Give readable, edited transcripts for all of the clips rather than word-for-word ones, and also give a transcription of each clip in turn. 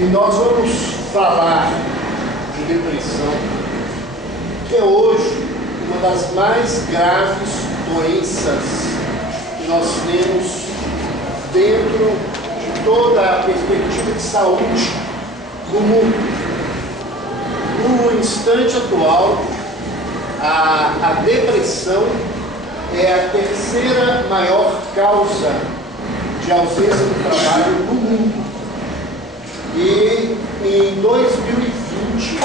E nós vamos falar de depressão, que é hoje uma das mais graves doenças que nós temos dentro de toda a perspectiva de saúde do mundo. No instante atual, a depressão é a terceira maior causa de ausência do trabalho no mundo. E em 2020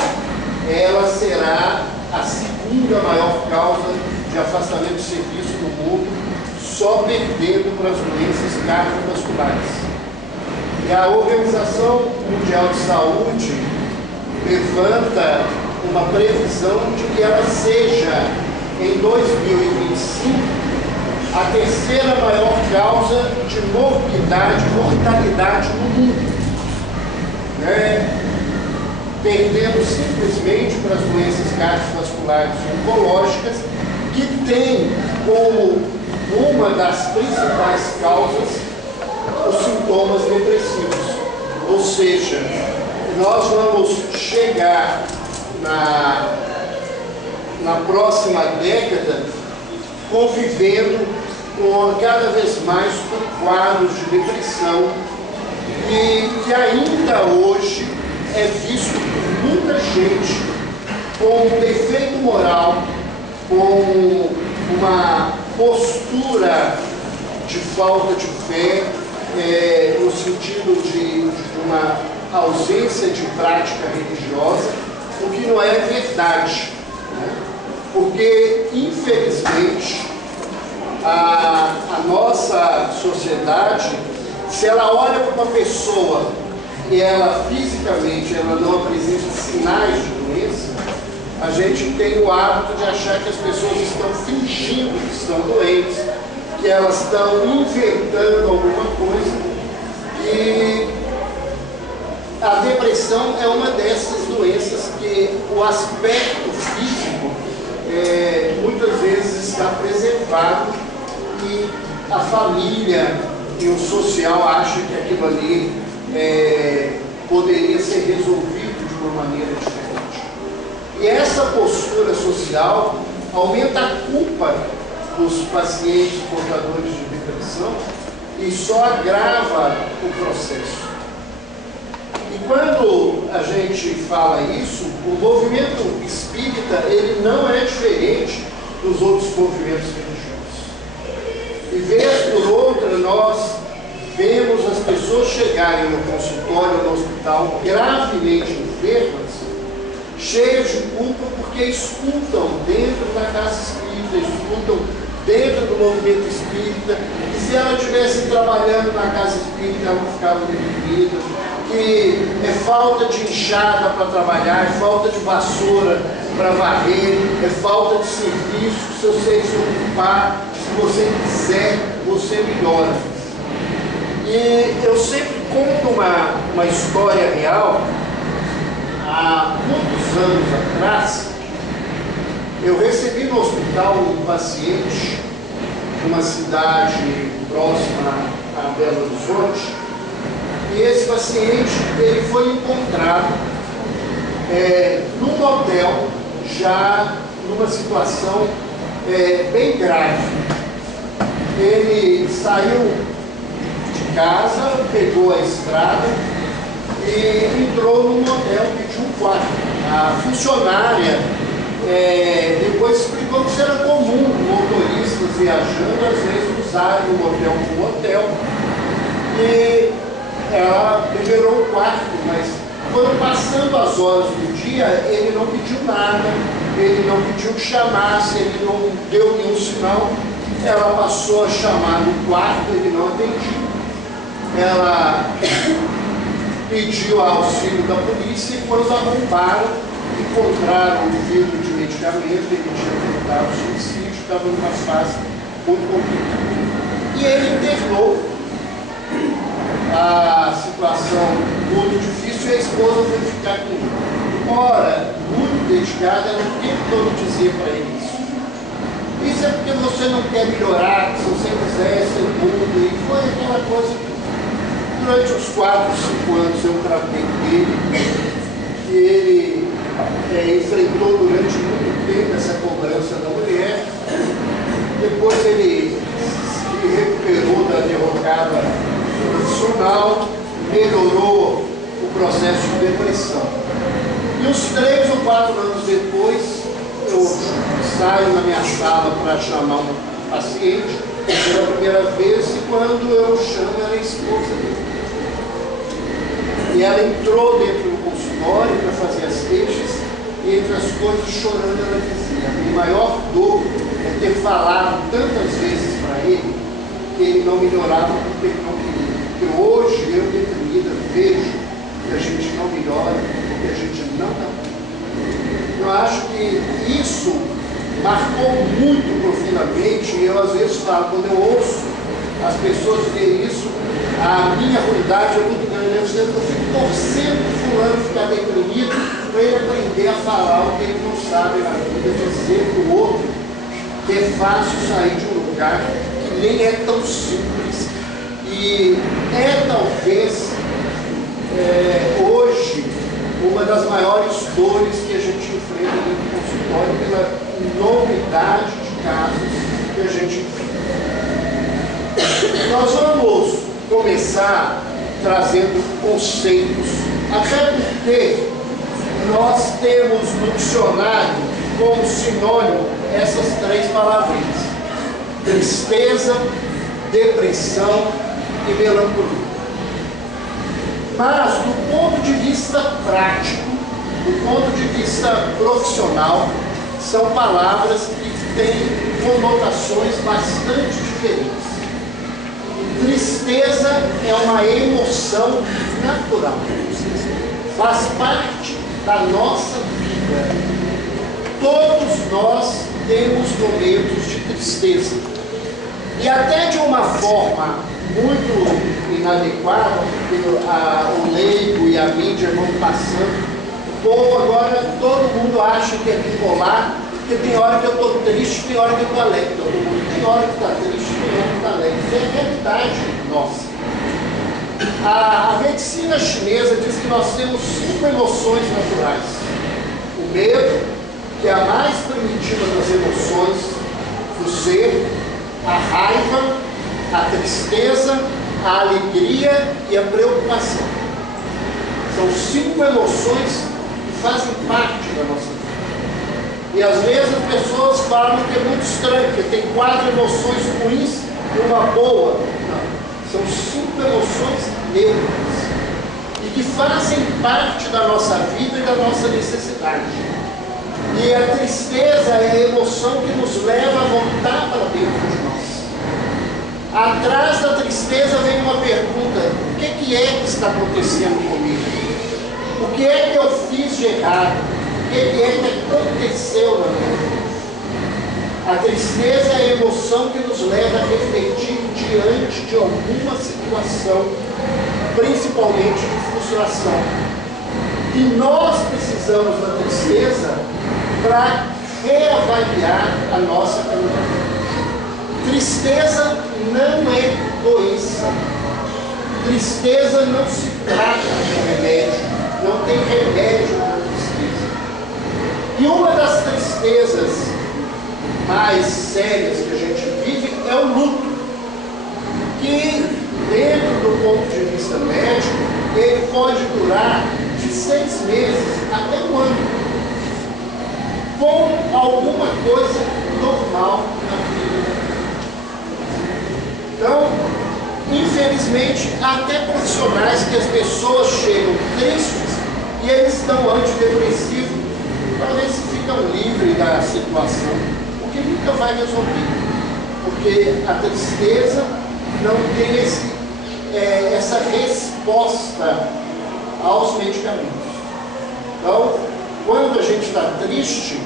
ela será a segunda maior causa de afastamento de serviço no mundo, só perdendo para as doenças cardiovasculares. E a Organização Mundial de Saúde levanta uma previsão de que ela seja, em 2025, a terceira maior causa de morbidade e mortalidade no mundo. Perdendo simplesmente para as doenças cardiovasculares e oncológicas, que tem como uma das principais causas os sintomas depressivos. Ou seja, nós vamos chegar na próxima década convivendo com cada vez mais com quadros de depressão e que ainda hoje é visto por muita gente com um defeito moral, com uma postura de falta de fé, no sentido de uma ausência de prática religiosa, o que não é verdade, né? Porque, infelizmente, a nossa sociedade, se ela olha para uma pessoa e ela fisicamente ela não apresenta sinais de doença, a gente tem o hábito de achar que as pessoas estão fingindo que estão doentes, que elas estão inventando alguma coisa. E a depressão é uma dessas doenças que o aspecto físico muitas vezes está preservado e a família e o social acham que aquilo ali poderia ser resolvido de uma maneira diferente. E essa postura social aumenta a culpa dos pacientes portadores de depressão e só agrava o processo. E quando a gente fala isso, o movimento espírita ele não é diferente dos outros movimentos religiosos. E vez por outra nós vemos as pessoas chegarem no consultório, no hospital, gravemente enfermas, cheias de culpa porque escutam dentro da casa espírita, escutam dentro do movimento espírita, que se ela estivesse trabalhando na casa espírita, ela não ficava deprimida, que é falta de enxada para trabalhar, é falta de vassoura para varrer, é falta de serviço, se você se ocupar, se você quiser, você melhora. E eu sempre conto uma história real. Há muitos anos atrás, eu recebi no hospital um paciente de uma cidade próxima a Belo Horizonte, e esse paciente ele foi encontrado num hotel, já numa situação bem grave. Ele saiu de casa, pegou a estrada e entrou num hotel, pediu um quarto. A funcionária depois explicou que isso era comum, motoristas viajando às vezes usarem o hotel como hotel. E ela liberou o quarto, mas foram passando as horas do dia, ele não pediu nada, ele não pediu que chamasse, ele não deu nenhum sinal. Ela passou a chamar no quarto, ele não atendia. Ela pediu auxílio da polícia e quando arrombaram, encontraram um vidro de medicamento, ele tinha tentado suicídio, estava numa fase muito complicada. E ele internou. A situação muito difícil e a esposa foi ficar com ele. Ora, muito dedicada, ela o tempo todo dizia para ele isso. Isso é porque você não quer melhorar, se você quiser ser mundo, e foi aquela coisa. durante os 4, 5 anos eu tratei dele, que ele enfrentou durante muito tempo essa cobrança da mulher. Depois ele se recuperou da derrocada profissional, melhorou o processo de depressão. E uns 3 ou 4 anos depois, eu saio na minha sala para chamar um paciente pela primeira vez, e quando eu chamo, ela é a esposa dele. E ela entrou dentro do consultório para fazer as queixas, e entre as coisas, chorando, ela dizia: a minha maior dor é ter falado tantas vezes para ele que ele não melhorava porque ele não queria. Porque hoje, eu deprimida, vejo que a gente não melhora, porque a gente não dá. Eu acho que isso marcou muito profundamente, e eu às vezes falo, quando eu ouço as pessoas dizerem isso, a minha ruindade é muito grande. Eu fico torcendo para o fulano ficar deprimido, para ele aprender a falar o que ele não sabe na vida, dizer para o outro que é fácil sair de um lugar que nem é tão simples. E é talvez hoje uma das maiores dores que a gente enfrenta dentro do consultório, pela enormidade de casos que a gente enfrenta. Nós vamos começar trazendo conceitos, até porque nós temos no dicionário como sinônimo essas 3 palavrinhas: tristeza, depressão e melancolia. Mas, do ponto de vista prático, do ponto de vista profissional, são palavras que têm conotações bastante diferentes. Tristeza é uma emoção natural, faz parte da nossa vida. Todos nós temos momentos de tristeza, e até de uma forma muito inadequada, porque o leigo e a mídia vão passando. O povo agora, todo mundo acha que é bipolar, porque tem hora que eu estou triste, tem hora que eu estou alegre. Todo mundo tem hora que está triste, tem hora que está alegre. Isso é a realidade nossa. A medicina chinesa diz que nós temos 5 emoções naturais. O medo, que é a mais primitiva das emoções do ser, a raiva, a tristeza, a alegria e a preocupação. São 5 emoções que fazem parte da nossa vida. E às vezes as pessoas falam que é muito estranho, porque tem 4 emoções ruins e uma boa. Não, são 5 emoções neutras e que fazem parte da nossa vida e da nossa necessidade. E a tristeza é a emoção que nos leva a voltar para dentro de nós. Atrás da tristeza vem uma pergunta: o que é que está acontecendo comigo? O que é que eu fiz de errado? O que é que aconteceu na minha vida? A tristeza é a emoção que nos leva a refletir diante de alguma situação, principalmente de frustração. E nós precisamos da tristeza para reavaliar a nossa caminhada. Tristeza não é doença. Tristeza não se trata de remédio. Não tem remédio para a tristeza. E uma das tristezas mais sérias que a gente vive é o luto, que dentro do ponto de vista médico, ele pode durar de 6 meses até 1 ano, com alguma coisa normal na vida. Então, infelizmente, até profissionais que as pessoas chegam tristes e eles estão antidepressivos para ver se ficam livres da situação, o que nunca vai resolver, porque a tristeza não tem essa resposta aos medicamentos. Então, quando a gente está triste,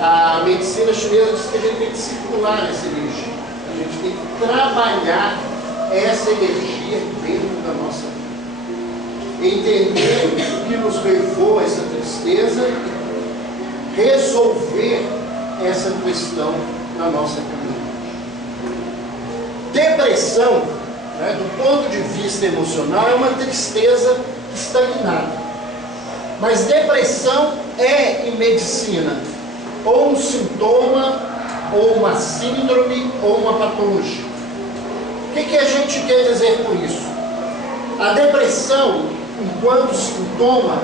a medicina chinesa diz que a gente tem que circular essa energia. A gente tem que trabalhar essa energia dentro da nossa vida. Entender o que nos levou a essa tristeza e resolver essa questão na nossa caminhada. Depressão, né, do ponto de vista emocional, é uma tristeza estagnada. Mas depressão é, em medicina, ou um sintoma, ou uma síndrome, ou uma patologia. O que a gente quer dizer com isso? A depressão, enquanto sintoma,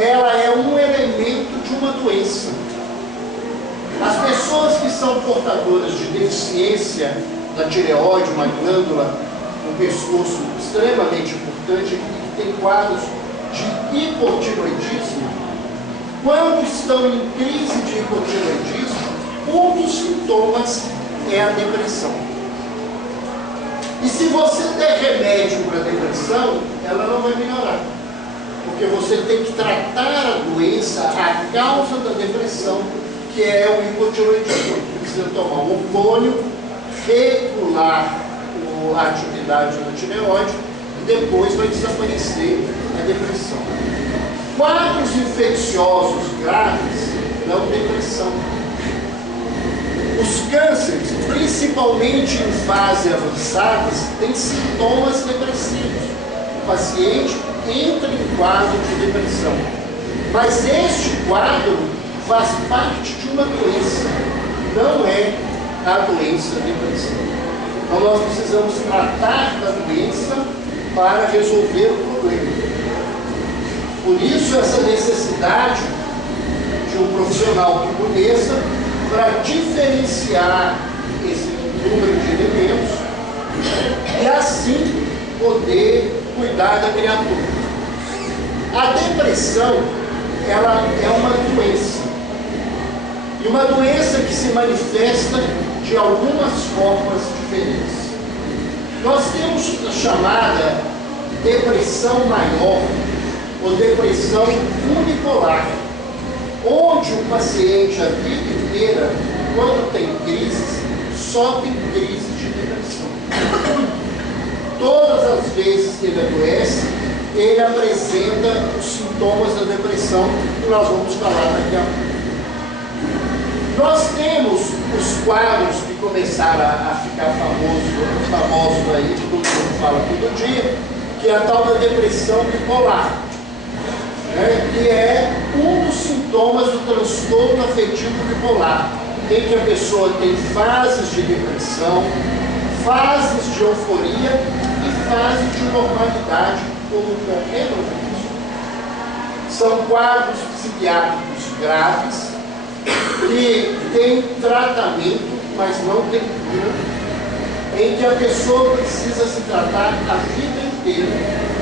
ela é um elemento de uma doença. As pessoas que são portadoras de deficiência da tireoide, uma glândula no pescoço extremamente importante, que tem quadros de hipotireoidismo, quando estão em crise de hipotireoidismo, um dos sintomas é a depressão. E se você der remédio para a depressão, ela não vai melhorar. Porque você tem que tratar a doença, a causa da depressão, que é o hipotireoidismo. Precisa tomar um hormônio, regular a atividade da tireoide e depois vai desaparecer a depressão. Quadros infecciosos graves dão depressão. Os cânceres, principalmente em fase avançadas, têm sintomas depressivos. O paciente entra em quadro de depressão. Mas este quadro faz parte de uma doença, não é a doença depressiva. Então nós precisamos tratar da doença para resolver o problema. Por isso essa necessidade de um profissional que conheça para diferenciar esse número de elementos e assim poder cuidar da criatura. A depressão, ela é uma doença. E uma doença que se manifesta de algumas formas diferentes. Nós temos a chamada depressão maior ou depressão unipolar, onde o paciente a vida inteira, quando tem crises, só tem crise de depressão. Todas as vezes que ele adoece, ele apresenta os sintomas da depressão, que nós vamos falar daqui a pouco. Nós temos os quadros que começaram a ficar famosos aí, que todo mundo fala todo dia, que é a tal da depressão bipolar, né, que é um dos sintomas do transtorno afetivo bipolar, em que a pessoa tem fases de depressão, fases de euforia e fases de normalidade, como qualquer outra pessoa. São quadros psiquiátricos graves, que tem tratamento, mas não tem cura, em que a pessoa precisa se tratar a vida inteira.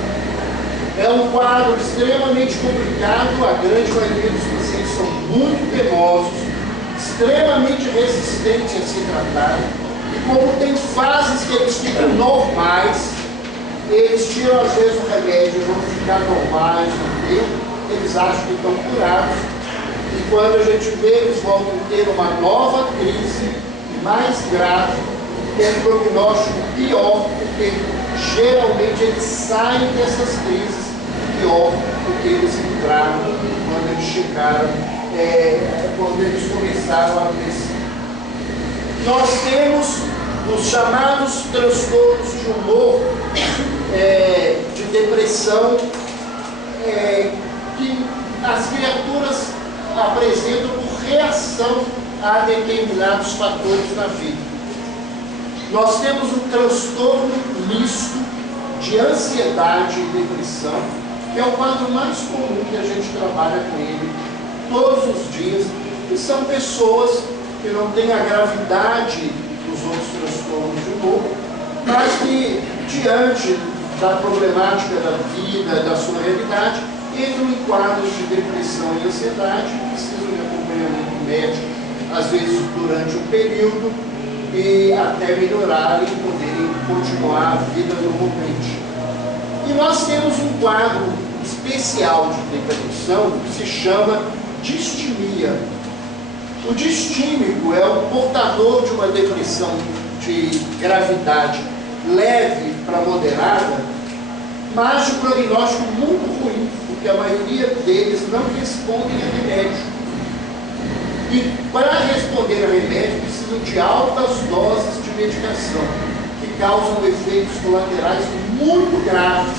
É um quadro extremamente complicado, a grande maioria dos pacientes são muito penosos, extremamente resistentes a se tratar, e como tem fases que eles ficam normais, eles tiram às vezes o remédio, vão ficar normais no tempo, eles acham que estão curados, e quando a gente vê, eles voltam a ter uma nova crise, mais grave, tem prognóstico pior, porque geralmente eles saem dessas crises pior do que eles entraram quando eles chegaram, quando eles começaram a crescer. Nós temos os chamados transtornos de humor, de depressão, que as criaturas apresentam por reação a determinados fatores na vida. Nós temos um transtorno misto de ansiedade e depressão, que é o quadro mais comum que a gente trabalha com ele todos os dias, e são pessoas que não têm a gravidade dos outros transtornos de humor, mas que, diante da problemática da vida, da sua realidade, entram em quadros de depressão e ansiedade, precisam de acompanhamento médico, às vezes durante um período, e até melhorarem e poderem continuar a vida normalmente. E nós temos um quadro especial de depressão que se chama distimia. O distímico é o portador de uma depressão de gravidade leve para moderada, mas de prognóstico muito ruim, porque a maioria deles não respondem a remédio. E para responder a remédio precisam de altas doses de medicação, que causam efeitos colaterais muito graves,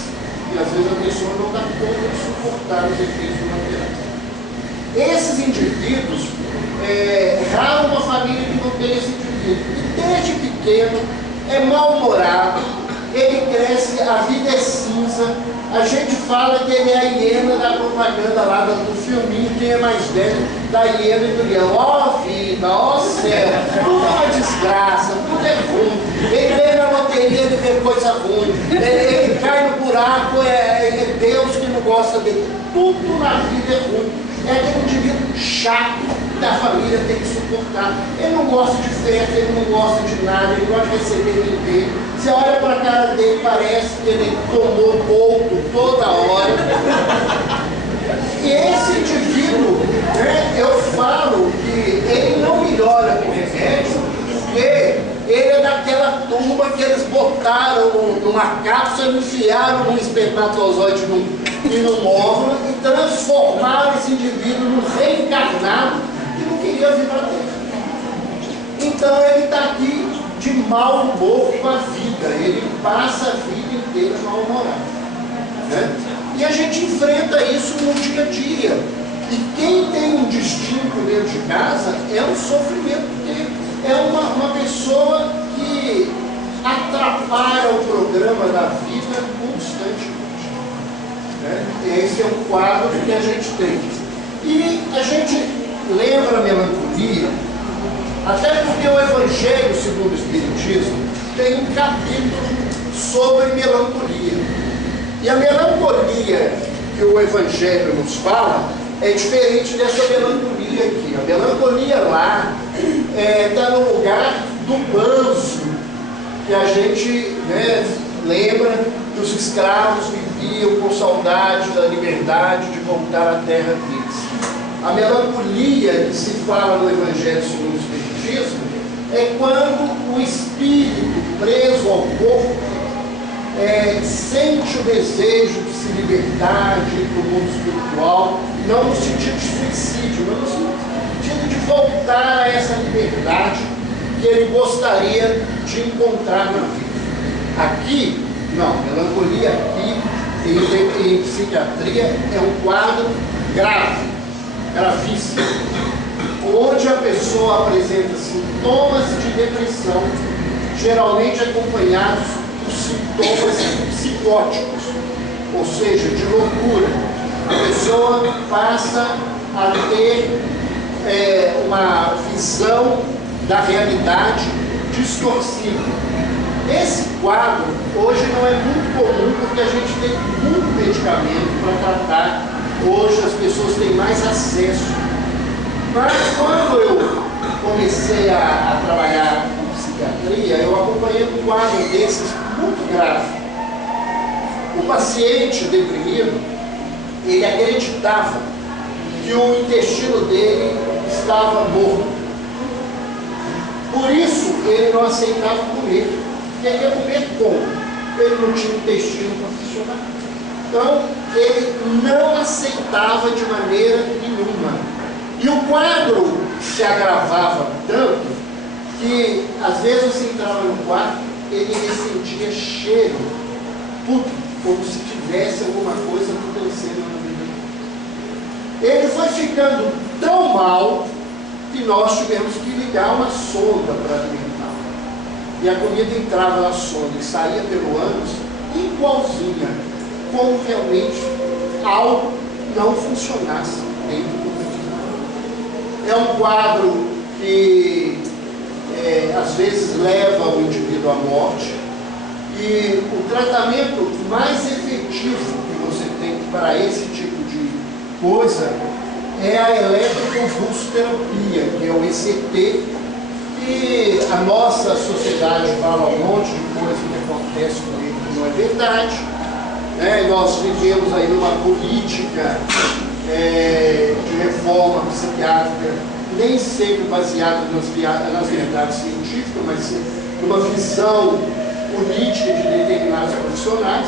e às vezes a pessoa não dá conta de suportar os efeitos colaterais. Esses indivíduos, raro uma família que não tem esse indivíduo, e desde pequeno é mal-humorado, ele cresce, a vida é cinza. A gente fala que ele é a hiena da propaganda lá do filminho, quem é mais velho, da hiena e do leão. Ó vida, ó céu, tudo é uma desgraça, tudo é ruim. Ele vê na loteria, ele vê coisa ruim. Ele cai no buraco, é Deus que não gosta dele. Tudo na vida é ruim. É aquele indivíduo chato que a família tem que suportar. Ele não gosta de festa, ele não gosta de nada, ele gosta de receber ninguém. Você olha para a cara dele, parece que ele tomou boldo toda hora. E esse indivíduo, né, eu falo que ele não melhora com remédio, porque ele é daquela turma que eles botaram numa cápsula, enfiaram num espermatozoide e num óvulo e transformaram esse indivíduo num reencarnado que não queria vir para a Terra. Então ele está aqui de mau humor com a vida, ele passa a vida inteira mal-humorado, né? E a gente enfrenta isso no dia a dia. E quem tem um distinto dentro de casa é um sofrimento, porque é uma pessoa que atrapalha o programa da vida constantemente, né? Esse é um quadro que a gente tem. E a gente lembra a melancolia, até porque o Evangelho segundo o Espiritismo tem um capítulo sobre melancolia. E a melancolia que o Evangelho nos fala é diferente dessa melancolia aqui. A melancolia lá está no lugar do manso, que a gente, né, lembra que os escravos viviam com saudade da liberdade de voltar à terra deles. A melancolia que se fala no Evangelho segundo o Espiritismo é quando o espírito preso ao corpo sente o desejo de se libertar, de ir para o mundo espiritual, não no sentido de suicídio, mas no sentido de voltar a essa liberdade que ele gostaria de encontrar na vida. Aqui, não, melancolia aqui em psiquiatria é um quadro grave, gravíssimo, onde a pessoa apresenta sintomas de depressão, geralmente acompanhados sintomas psicóticos, ou seja, de loucura. A pessoa passa a ter uma visão da realidade distorcida. Esse quadro hoje não é muito comum porque a gente tem muito medicamento para tratar. Hoje as pessoas têm mais acesso. Mas quando eu comecei a trabalhar com psiquiatria, eu acompanhei um quadro desses muito grave. O paciente deprimido, ele acreditava que o intestino dele estava morto. Por isso, ele não aceitava comer. Ele ia comer como? Ele não tinha intestino para funcionar. Então, ele não aceitava de maneira nenhuma. E o quadro se agravava tanto que, às vezes, você entrava no quarto, ele ressentia cheiro, como se tivesse alguma coisa acontecendo na vida dele. Ele foi ficando tão mal que nós tivemos que ligar uma sonda para alimentar. E a comida entrava na sonda e saía pelo ânus igualzinha, como realmente algo não funcionasse dentro do corpo. É um quadro que às vezes leva o indivíduo à morte, e o tratamento mais efetivo que você tem para esse tipo de coisa é a eletroconvulsoterapia, que é o ECT, que a nossa sociedade fala um monte de coisa que acontece com ele que não é verdade, né? Nós vivemos aí numa política de reforma psiquiátrica nem sempre baseada nas verdades científicas, mas numa visão política de determinados profissionais.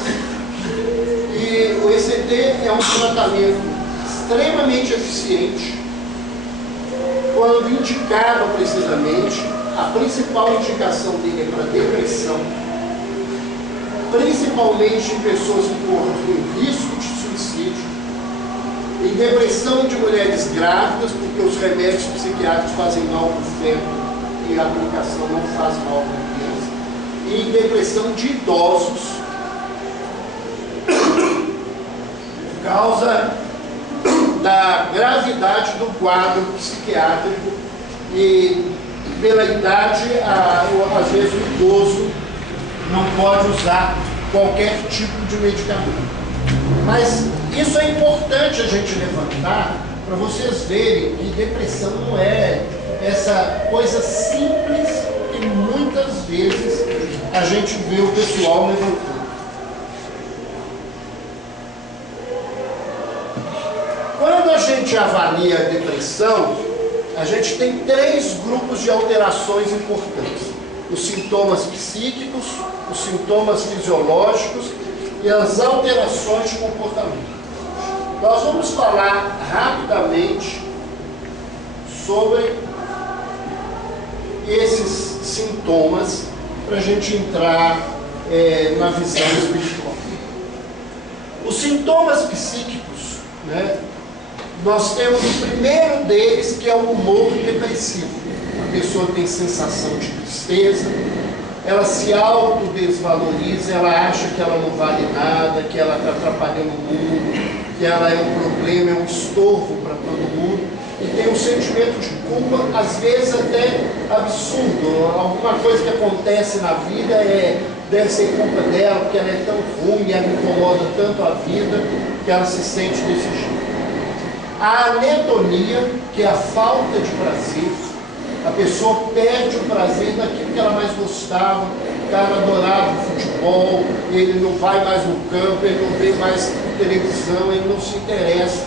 E o ECT é um tratamento extremamente eficiente, quando indicado precisamente. A principal indicação dele é para depressão, principalmente em pessoas com risco de suicídio, em depressão de mulheres grávidas, porque os remédios psiquiátricos fazem mal para o feto e a aplicação não faz mal para a criança, e em depressão de idosos, por causa da gravidade do quadro psiquiátrico e pela idade, às vezes o idoso não pode usar qualquer tipo de medicamento. Mas isso é importante a gente levantar para vocês verem que depressão não é essa coisa simples que muitas vezes a gente vê o pessoal levantando. Quando a gente avalia a depressão, a gente tem 3 grupos de alterações importantes: os sintomas psíquicos, os sintomas fisiológicos e as alterações de comportamento. Nós vamos falar rapidamente sobre esses sintomas para a gente entrar na visão espiritual. Os sintomas psíquicos, né? Nós temos o primeiro deles, que é o humor depressivo. A pessoa tem sensação de tristeza, ela se autodesvaloriza, ela acha que ela não vale nada, que ela está atrapalhando o mundo, que ela é um problema, é um estorvo para todo mundo, e tem um sentimento de culpa, às vezes até absurdo. Alguma coisa que acontece na vida deve ser culpa dela, porque ela é tão ruim, ela incomoda tanto a vida, que ela se sente desse jeito. A anetonia, que é a falta de prazer. A pessoa perde o prazer daquilo que ela mais gostava. O cara adorava futebol, ele não vai mais no campo, ele não vê mais televisão, ele não se interessa.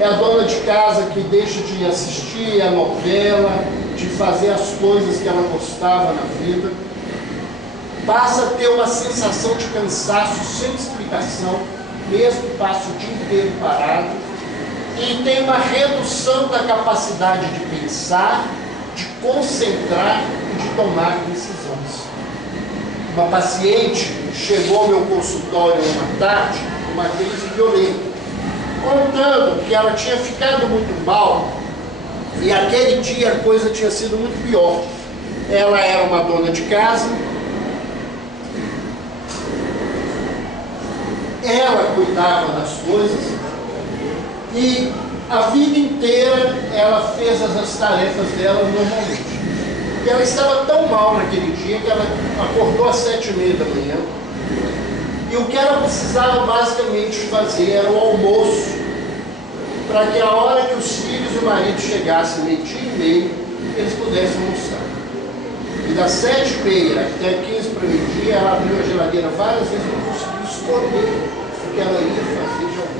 É a dona de casa que deixa de assistir a novela, de fazer as coisas que ela gostava na vida. Passa a ter uma sensação de cansaço sem explicação, mesmo que passa o dia inteiro parado. E tem uma redução da capacidade de pensar, de concentrar e de tomar decisões. Uma paciente chegou ao meu consultório uma tarde, uma crise violenta, contando que ela tinha ficado muito mal e aquele dia a coisa tinha sido muito pior. Ela era uma dona de casa, ela cuidava das coisas, e a vida inteira ela fez as tarefas dela normalmente. E ela estava tão mal naquele dia que ela acordou às 7h30 da manhã. E o que ela precisava basicamente fazer era o almoço, para que a hora que os filhos e o marido chegassem 12h30, eles pudessem almoçar. E das 7h30 até 15 para meio-dia, ela abriu a geladeira várias vezes e não conseguiu escolher o que ela ia fazer de almoço.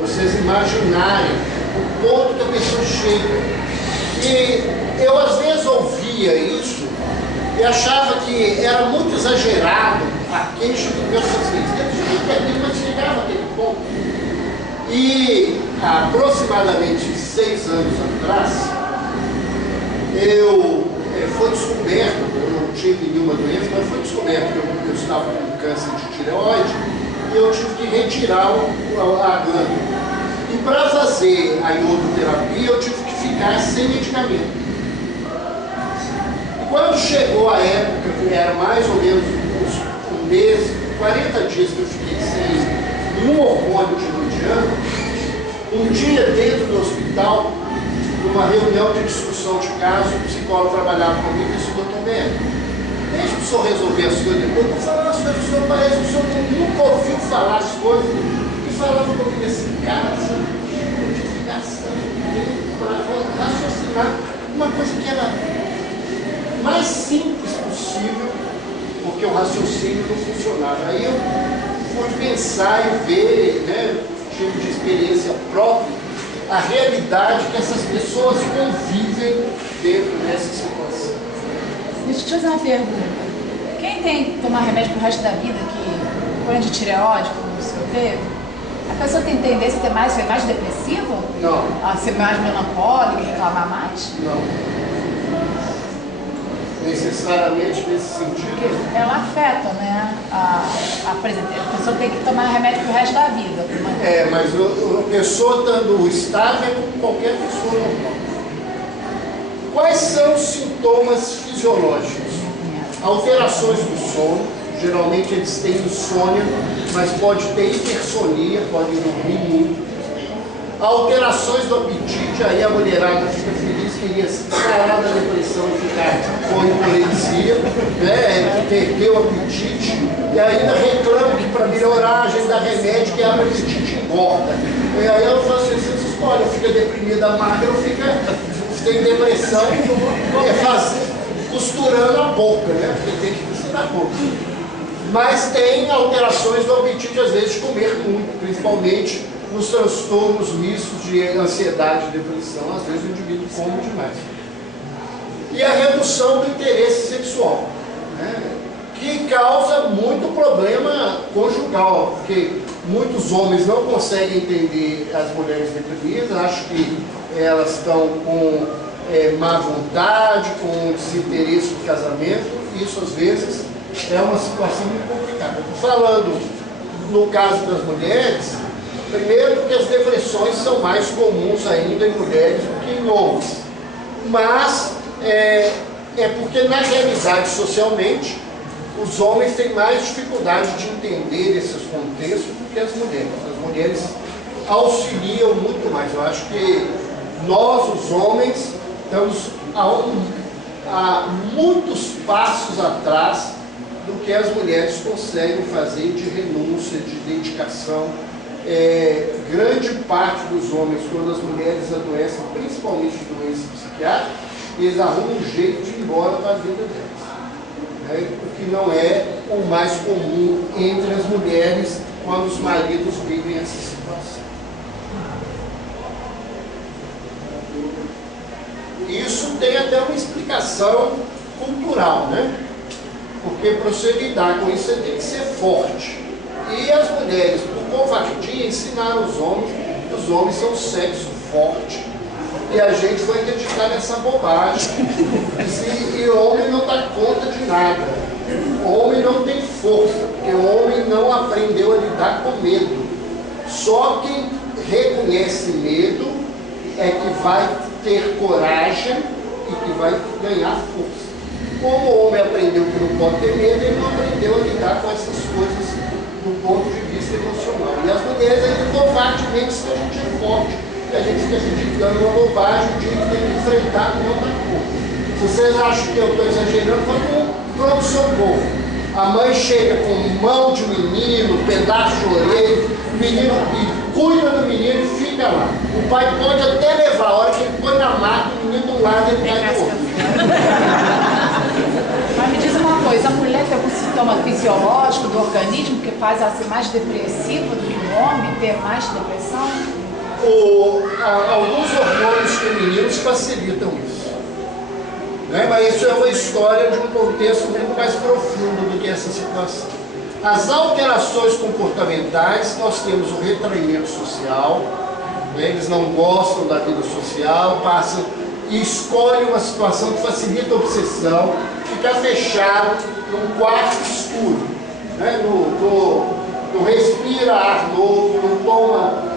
Vocês imaginarem o ponto que a pessoa chega. E eu às vezes ouvia isso e achava que era muito exagerado a queixa do meu paciente. Eu tinha que entender, mas chegava aquele ponto. E aproximadamente 6 anos atrás, foi descoberto, eu não tive nenhuma doença, mas foi descoberto que eu estava com câncer de tireoide, e eu tive que retirar a glândula. E para fazer a iodoterapia, eu tive que ficar sem medicamento. E quando chegou a época, que era mais ou menos um mês, 40 dias que eu fiquei sem nenhum hormônio tiroidiano, um dia dentro do hospital, numa reunião de discussão de caso, o psicólogo trabalhava comigo e disse: doutor Neto, deixa o senhor resolver as coisas depois. Eu falava, as coisas, o senhor parece que o senhor nunca ouviu falar as coisas. E falava comigo assim, cara, você tem que gastar tempo para raciocinar uma coisa que era mais simples possível, porque o raciocínio não funcionava. Aí eu fui pensar e ver, né, tipo de experiência própria, a realidade que essas pessoas convivem dentro dessa situação. Deixa eu te fazer uma pergunta. Quem tem que tomar remédio pro resto da vida, que põe de tireoide, como o senhor teve, a pessoa tem tendência a ser mais depressiva? Não. A ser mais melancólica, reclamar mais? Não. necessariamente nesse sentido. Ela afeta, né? Por exemplo, a pessoa tem que tomar remédio pro resto da vida. Mas a pessoa estando estável é como qualquer pessoa normal. Quais são os sintomas fisiológicos? Alterações do sono, geralmente eles têm insônia, mas pode ter hipersonia, pode dormir muito. Alterações do apetite, aí a mulherada fica feliz, queria sarar da depressão e ficar com hiporesia, né? Perdeu o apetite, e ainda reclama que para melhorar a gente dá remédio que abre o apetite e engorda. E aí eu falo assim, você escolhe, fica deprimida, magra, ou tem depressão, costurando a boca, né? Porque tem que costurar a boca. Mas tem alterações do apetite, às vezes, de comer muito, principalmente nos transtornos mistos de ansiedade e depressão. Às vezes o indivíduo come demais. E a redução do interesse sexual, né? Que causa muito problema conjugal, porque muitos homens não conseguem entender as mulheres deprimidas, acham que elas estão com má vontade, com desinteresse no casamento. Isso às vezes é uma situação muito complicada. Falando no caso das mulheres, primeiro que as depressões são mais comuns ainda em mulheres do que em homens, mas é porque na realidade socialmente os homens têm mais dificuldade de entender esses contextos do que as mulheres. As mulheres auxiliam muito mais. Eu acho que nós, os homens, estamos a muitos passos atrás do que as mulheres conseguem fazer de renúncia, de dedicação. Grande parte dos homens, quando as mulheres adoecem, principalmente doenças psiquiátricas, eles arrumam um jeito de ir embora da vida delas. O que não é o mais comum entre as mulheres quando os maridos vivem essa situação. Isso tem até uma explicação cultural, né? Porque para você lidar com isso, você tem que ser forte. E as mulheres, por covardia, ensinaram os homens que os homens são sexo forte. E a gente foi acreditar nessa bobagem. E o homem não dá conta de nada. O homem não tem força, porque o homem não aprendeu a lidar com medo. Só quem reconhece medo é que vai ter coragem e que vai ganhar força. Como o homem aprendeu que não pode ter medo, ele não aprendeu a lidar com essas coisas do ponto de vista emocional. E as mulheres ainda covardemente que a gente é forte. E a gente fica acreditando uma bobagem de que tem que enfrentar e não dá conta. Se vocês acham que eu estou exagerando, vamos para pronto-socorro. A mãe chega com mão de menino, pedaço de orelha, o menino cuida do menino e fica lá. O pai pode até levar, a hora que ele põe na maca, o menino do lado e ele cai do outro. Mas me diz uma coisa, a mulher tem algum sintoma fisiológico do organismo que faz ela ser mais depressiva do que o homem, ter mais depressão? Alguns hormônios femininos facilitam isso. Né? Mas isso é uma história de um contexto muito mais profundo do que essa situação. As alterações comportamentais, nós temos o retraimento social, né? Eles não gostam da vida social, passam e escolhem uma situação que facilita a obsessão, ficar fechado num quarto escuro, né? Não respira ar novo, não toma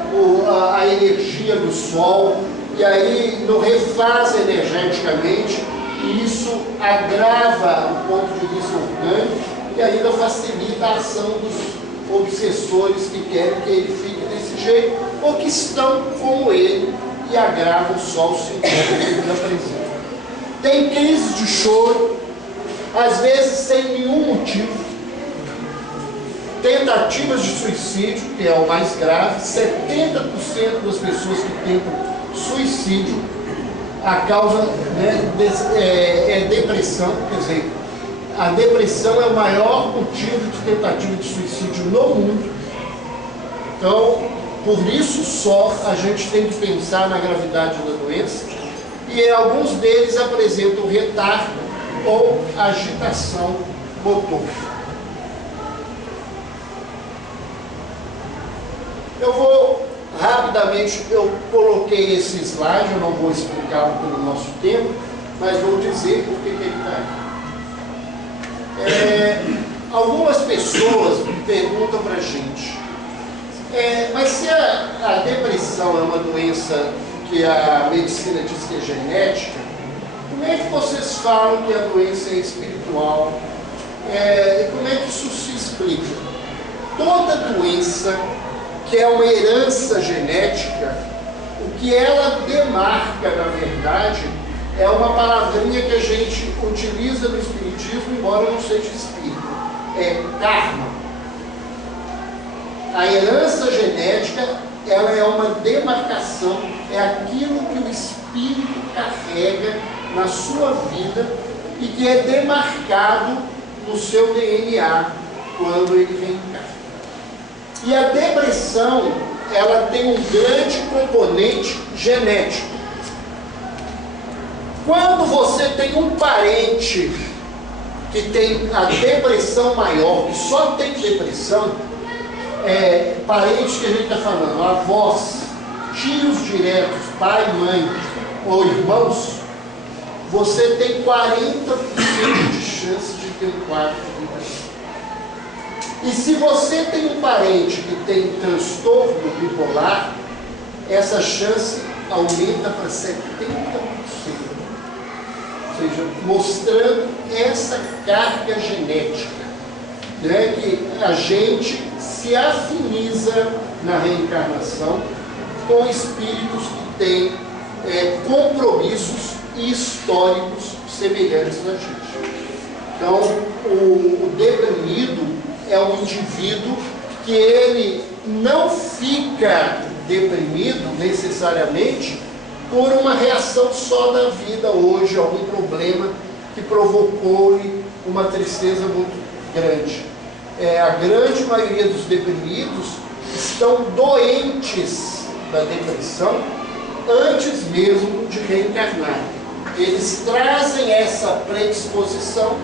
a energia do sol, e aí não refaz energeticamente, e isso agrava o ponto de vista orgânico e ainda facilita a ação dos obsessores que querem que ele fique desse jeito, ou que estão como ele e agravam só os sintomas que ele apresenta. Tem crises de choro, às vezes sem nenhum motivo. Tentativas de suicídio, que é o mais grave. 70% das pessoas que tentam suicídio, a causa, né, é depressão. Quer dizer, a depressão é o maior motivo de tentativa de suicídio no mundo. Então, por isso só, a gente tem que pensar na gravidade da doença. E alguns deles apresentam retardo ou agitação motor. Eu vou rapidamente, eu coloquei esse slide, eu não vou explicá-lo pelo nosso tempo, mas vou dizer por que ele está aqui. Algumas pessoas perguntam para a gente, mas se a depressão é uma doença que a medicina diz que é genética, como é que vocês falam que a doença é espiritual? Como é que isso se explica? Toda doença que é uma herança genética, o que ela demarca, na verdade, é uma palavrinha que a gente utiliza no espiritismo, embora não seja espírito. É karma. A herança genética, ela é uma demarcação, é aquilo que o espírito carrega na sua vida e que é demarcado no seu DNA quando ele reencarna. E a depressão, ela tem um grande componente genético. Quando você tem um parente que tem a depressão maior, que só tem depressão, parentes que a gente está falando, avós, tios diretos, pai, mãe ou irmãos, você tem 40% de chance de ter um quadro de depressão. E se você tem um parente que tem transtorno bipolar, essa chance aumenta para 70%. Ou seja, mostrando essa carga genética, né, que a gente se afiniza na reencarnação com espíritos que têm compromissos históricos semelhantes a gente. Então, o deprimido é um indivíduo que ele não fica deprimido necessariamente por uma reação só da vida hoje, algum problema que provocou-lhe uma tristeza muito grande. A grande maioria dos deprimidos estão doentes da depressão antes mesmo de reencarnar. Eles trazem essa predisposição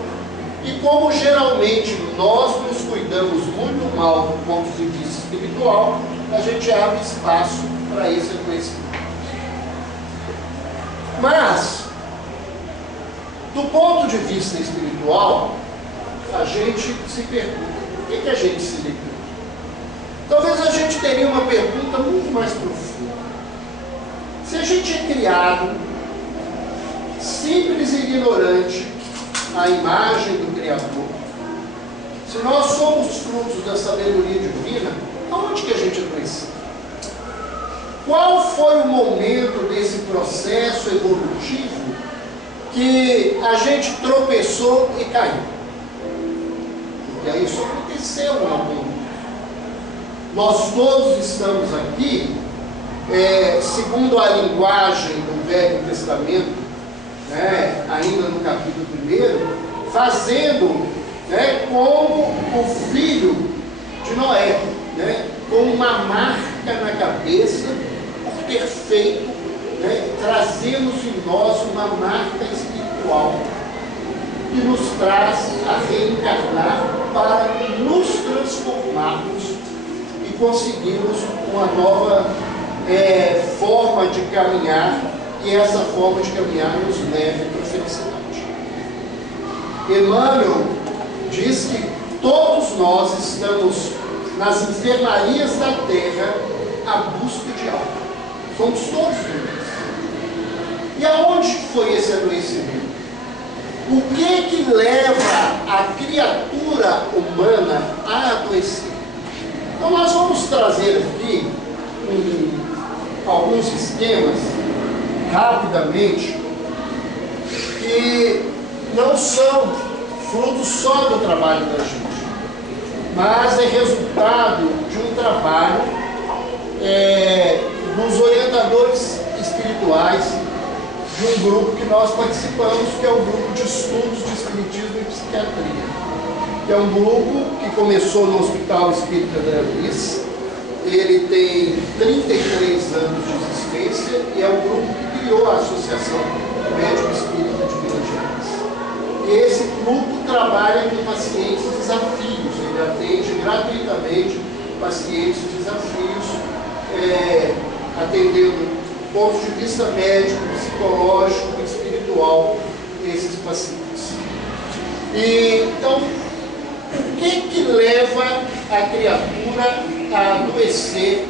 e, como geralmente nós nos cuidamos muito mal do ponto de vista espiritual, a gente abre espaço para esse conhecimento. Mas, do ponto de vista espiritual, a gente se pergunta, por que a gente se liga? Talvez a gente teria uma pergunta muito mais profunda. Se a gente é criado simples e ignorante à imagem do Criador, se nós somos frutos da sabedoria divina, aonde que a gente adoeceu? Qual foi o momento desse processo evolutivo que a gente tropeçou e caiu? E aí isso aconteceu em algum momento. Nós todos estamos aqui, segundo a linguagem do Velho Testamento, né, ainda no capítulo 1, fazendo, né, como o filho de Noé, né, com uma marca na cabeça, por ter feito, né, trazemos em nós uma marca espiritual que nos traz a reencarnar para nos transformarmos e conseguirmos uma nova forma de caminhar, e essa forma de caminhar nos leve para a felicidade. Emmanuel diz que todos nós estamos nas enfermarias da terra à busca de algo. Somos todos doentes. E aonde foi esse adoecimento? O que leva a criatura humana a adoecer? Então nós vamos trazer aqui alguns esquemas, rapidamente, que não são fruto só do trabalho da gente, mas é resultado de um trabalho dos orientadores espirituais de um grupo que nós participamos, que é o grupo de estudos de espiritismo e psiquiatria, que é um grupo que começou no Hospital Espírita André Luiz. Ele tem 33 anos de existência e é o grupo que criou a Associação Médico Espírita de Minas Gerais. E esse grupo trabalha com pacientes desafios, ele atende gratuitamente pacientes desafios, atendendo do ponto de vista médico, psicológico e espiritual esses pacientes. E, então, o que leva a criatura a adoecer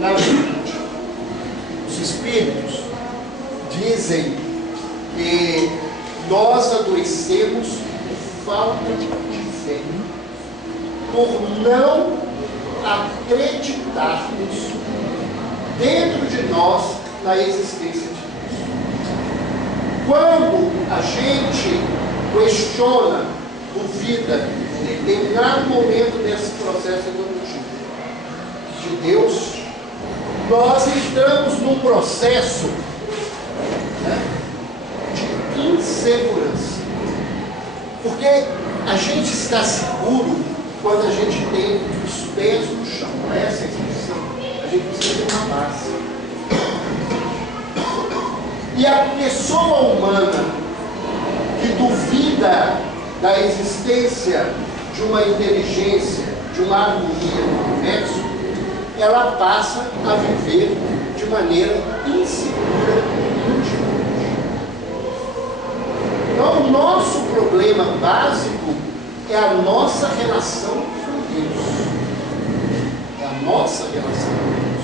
na virtude? Os espíritos dizem que nós adoecemos por falta de fé, por não acreditarmos dentro de nós na existência de Deus. Quando a gente questiona, duvida, em determinado momento desse processo evolutivo de Deus, nós entramos num processo, né, de insegurança. Porque a gente está seguro quando a gente tem os pés no chão. Essa é a expressão. A gente precisa ter uma base. E a pessoa humana que duvida da existência de uma inteligência, de uma harmonia no universo, ela passa a viver de maneira insegura e indiferente. Então, o nosso problema básico é a nossa relação com Deus. É a nossa relação com Deus.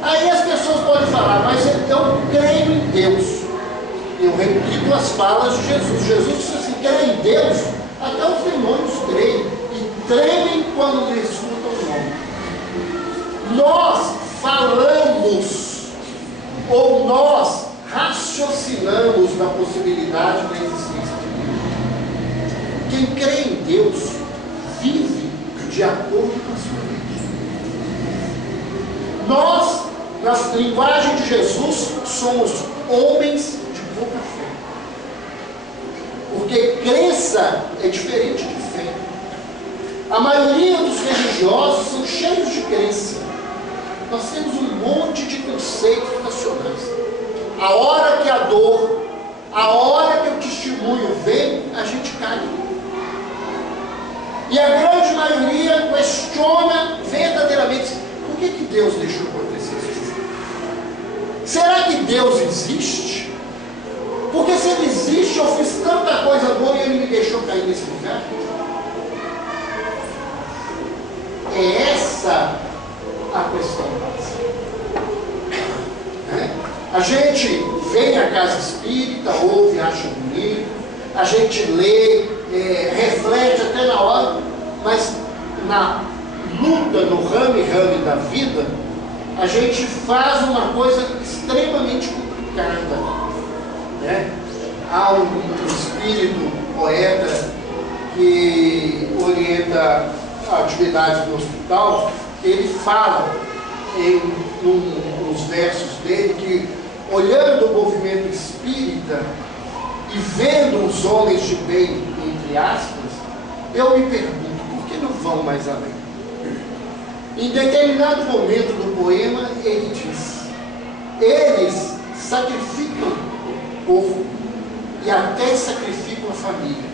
Aí as pessoas podem falar, mas eu creio em Deus. Eu repito as falas de Jesus. Jesus disse assim, crê em Deus, até os demônios creem e tremem quando lhe escutam o nome. Nós falamos, ou nós raciocinamos na possibilidade da existência de Deus. Quem crê em Deus vive de acordo com a sua vida. Nós, na linguagem de Jesus, somos homens de pouca fé. Porque crença é diferente de fé. A maioria dos religiosos são cheios de crença. Nós temos um monte de conceitos racionais. A hora que a dor, a hora que o testemunho vem, a gente cai. E a grande maioria questiona verdadeiramente por que Deus deixou acontecer isso? Será que Deus existe? Porque se Ele existe, eu fiz tanta coisa boa e Ele me deixou cair nesse lugar. É essa a questão básica. A gente vem à casa espírita, ouve, acha bonito, a gente lê, reflete até na hora, mas na luta, no rame-rame da vida, a gente faz uma coisa extremamente complicada. Né? Há um espírito, um poeta, que orienta a atividade no hospital, ele fala nos versos dele que, olhando o movimento espírita e vendo os homens de bem, entre aspas, eu me pergunto, por que não vão mais além? Em determinado momento do poema, ele diz, eles sacrificam o povo e até sacrificam a família,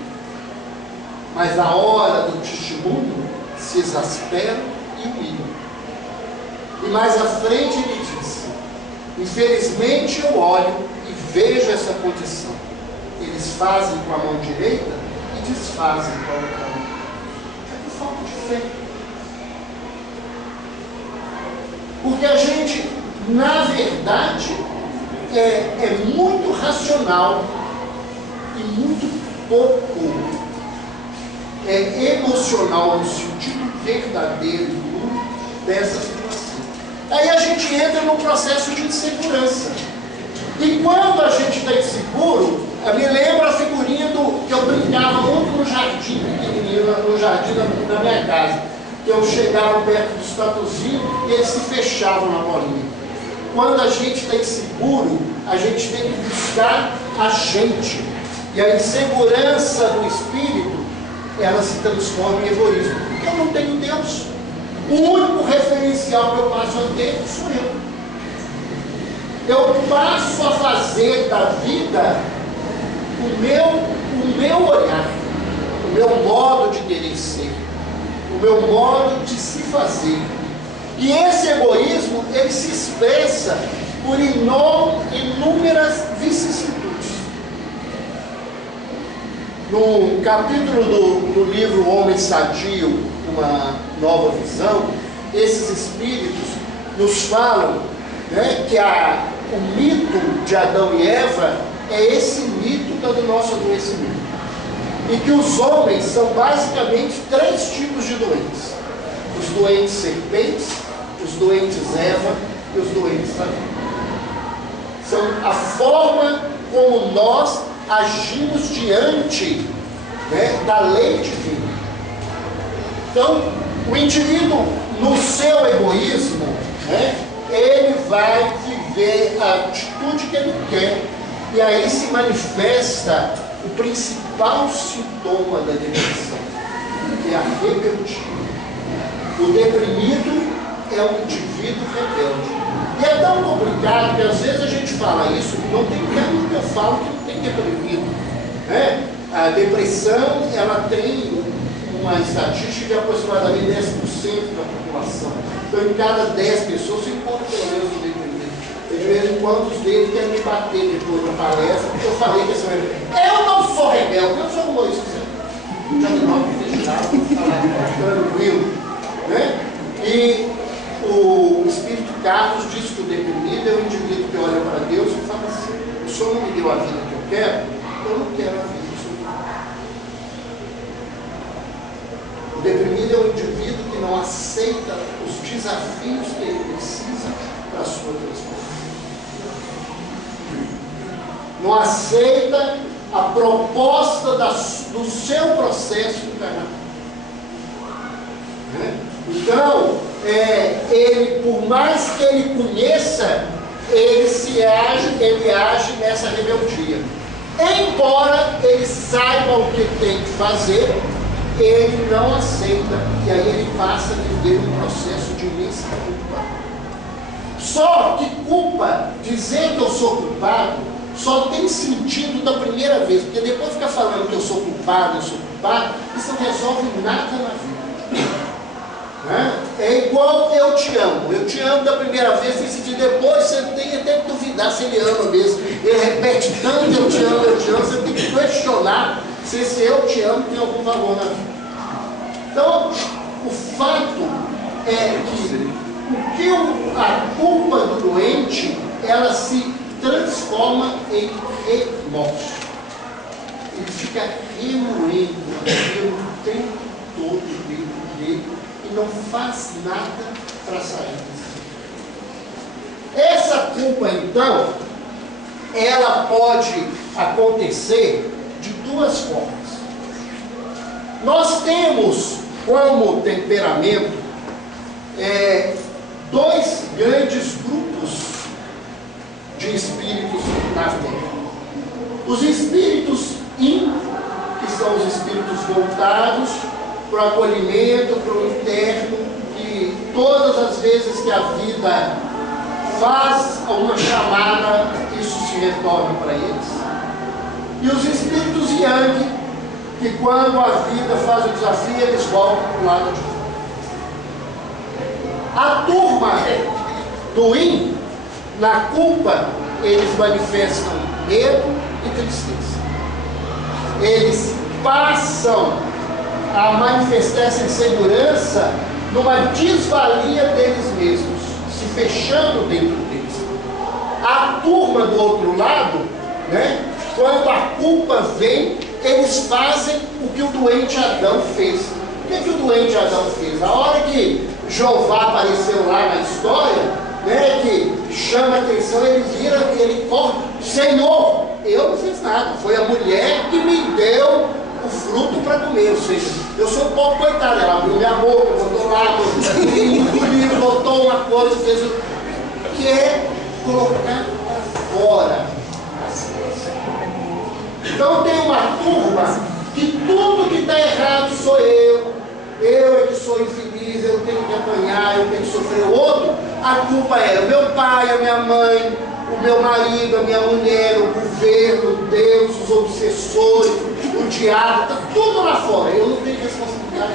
mas na hora do testemunho se exasperam e humilham. E mais à frente ele diz, infelizmente eu olho e vejo essa condição. Eles fazem com a mão direita e desfazem com a outra mão. É por falta de fé. Porque a gente, na verdade, é muito racional e muito pouco emocional no sentido verdadeiro dessa situação. Aí a gente entra num processo de insegurança. E quando a gente está inseguro, me lembra a figurinha que eu brincava muito no jardim, pequenininho, no jardim da minha casa. Que eu chegava perto dos tatuzinhos e eles se fechavam na bolinha. Quando a gente está inseguro, a gente tem que buscar a gente. E a insegurança do espírito, ela se transforma em egoísmo. Porque eu não tenho Deus. O único referencial que eu passo a ter sou eu. Eu passo a fazer da vida o meu olhar, o meu modo de querer ser, o meu modo de se fazer. E esse egoísmo, ele se expressa por inúmeras vicissitudes. No capítulo do livro Homem Sadio, Uma Nova Visão, esses espíritos nos falam, né, que o mito de Adão e Eva é esse mito do nosso adoecimento. E que os homens são basicamente 3 tipos de doentes: os doentes serpentes, os doentes Eva e os doentes Adão. São a forma como nós agimos diante, né, da lei divina. Então, o indivíduo, no seu egoísmo, né, ele vai viver a atitude que ele quer, e aí se manifesta o principal sintoma da depressão, que é a rebeldia. O deprimido é um indivíduo rebelde. E é tão complicado que às vezes a gente fala isso, não tem tempo que eu falo que não tem deprimido, né? A depressão, ela tem uma estatística de aproximadamente 10% da população. Então, em cada 10 pessoas, você encontra pelo menos um deprimido. E de vez em quando os dedos querem me bater depois da palestra, porque eu falei que esse eu não sou rebelde, eu sou humorista. Já de novo fechado, tranquilo, né? E o Espírito Carlos diz que o deprimido é o indivíduo que olha para Deus e fala assim: o Senhor não me deu a vida que eu quero, eu não quero a vida do Senhor. O deprimido é o indivíduo que não aceita os desafios que ele precisa para a sua transformação. Não aceita a proposta do seu processo encarnatório. Né? Então, ele, por mais que ele conheça, ele age nessa rebeldia. Embora ele saiba o que tem que fazer, ele não aceita, e aí ele passa a viver um processo de imensa culpa. Só que culpa, dizer que eu sou culpado, só tem sentido da primeira vez, porque depois ficar falando que eu sou culpado, isso não resolve nada na vida. Né? É igual eu te amo da primeira vez, tem sentido, depois você tem até que duvidar se ele ama mesmo. Ele repete tanto eu te amo, você tem que questionar se esse eu te amo tem algum valor na vida. Então, o fato é que a culpa do doente, ela se transforma em remorso. Ele fica remoendo aquilo o tempo todo dele e não faz nada para sair disso. Essa culpa, então, ela pode acontecer de 2 formas. Nós temos como temperamento 2 grandes grupos de espíritos na Terra. Os espíritos in, que são os espíritos voltados para o acolhimento, para o interno, que todas as vezes que a vida faz uma chamada, isso se retorna para eles. E os espíritos yang, que quando a vida faz o desafio, eles voltam para o lado de fora. A turma do yin, na culpa, eles manifestam medo e tristeza. Eles passam a manifestar essa insegurança numa desvalia deles mesmos, se fechando dentro deles. A turma do outro lado, né, quando a culpa vem, eles fazem o que o doente Adão fez. O que o doente Adão fez? A hora que Jeová apareceu lá na história, né, que chama a atenção, ele vira, ele corre: Senhor, eu não fiz nada, foi a mulher que me deu o fruto para comer. Ou seja, eu sou um pouco coitado, ela abriu minha boca, botou lá, engoliu, botou uma coisa, fez o que é colocar para fora as coisas. Então tem uma turma que tudo que está errado sou eu é que sou infeliz, eu tenho que apanhar, eu tenho que sofrer. O outro, a culpa é o meu pai, a minha mãe, o meu marido, a minha mulher, o governo, Deus, os obsessores, o diabo, está tudo lá fora, eu não tenho responsabilidade.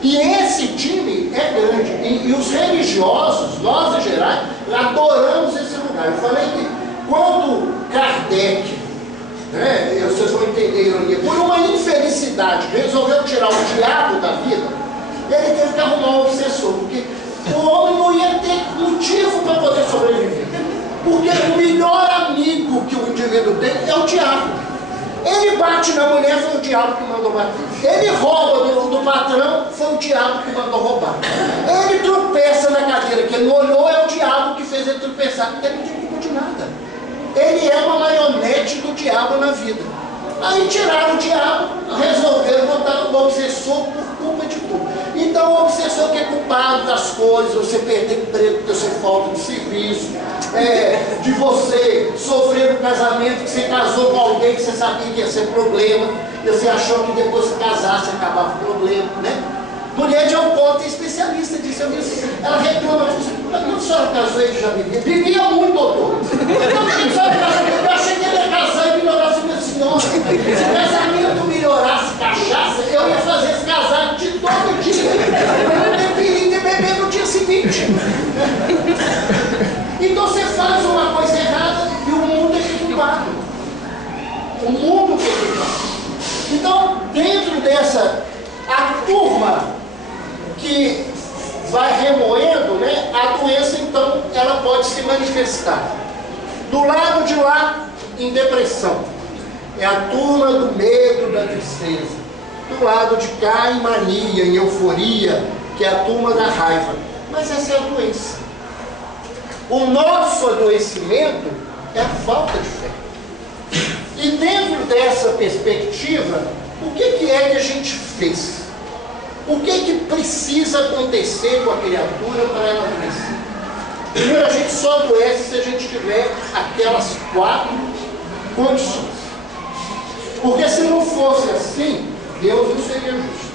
E esse time é grande, e os religiosos, nós em geral, adoramos esse lugar. Eu falei que quando Kardec né? Vocês vão entender a ironia, por uma infelicidade, resolveu tirar o diabo da vida, ele teve que arrumar um obsessor, porque o homem não ia ter motivo para poder sobreviver. Porque o melhor amigo que o indivíduo tem é o diabo. Ele bate na mulher, foi o diabo que mandou bater. Ele rouba do patrão, foi o diabo que mandou roubar. Ele tropeça na cadeira que ele não olhou, é o diabo que fez ele tropeçar, porque ele não tem culpa de nada. Ele é uma marionete do diabo na vida. Aí tiraram o diabo, resolveram botar o obsessor por culpa de tudo. Então o obsessor que é culpado das coisas, você perder emprego porque você falta de serviço, de você sofrer no casamento, que você casou com alguém que você sabia que ia ser problema, e você achou que depois que casasse acabava o problema, né? Mulher de Alcota é especialista disso, ela reclama, não só casou ele já bebia muito, doutor. Eu achei que ele ia casar e melhorasse minha senhora. Se o casamento melhorasse cachaça, eu ia fazer esse casamento de todo dia. Eu não deveria ter beber no dia seguinte. Então você faz uma coisa errada e o mundo é culpado. O mundo é culpado. Então, dentro dessa, a turma que vai remoendo, né, a doença, então, ela pode se manifestar. Do lado de lá, em depressão. É a turma do medo, da tristeza. Do lado de cá, em mania, em euforia, que é a turma da raiva. Mas essa é a doença. O nosso adoecimento é a falta de fé. E dentro dessa perspectiva, o que é que a gente fez? O que precisa acontecer com a criatura para ela adoecer? Primeiro, a gente só adoece se a gente tiver aquelas 4 condições. Porque se não fosse assim, Deus não seria justo.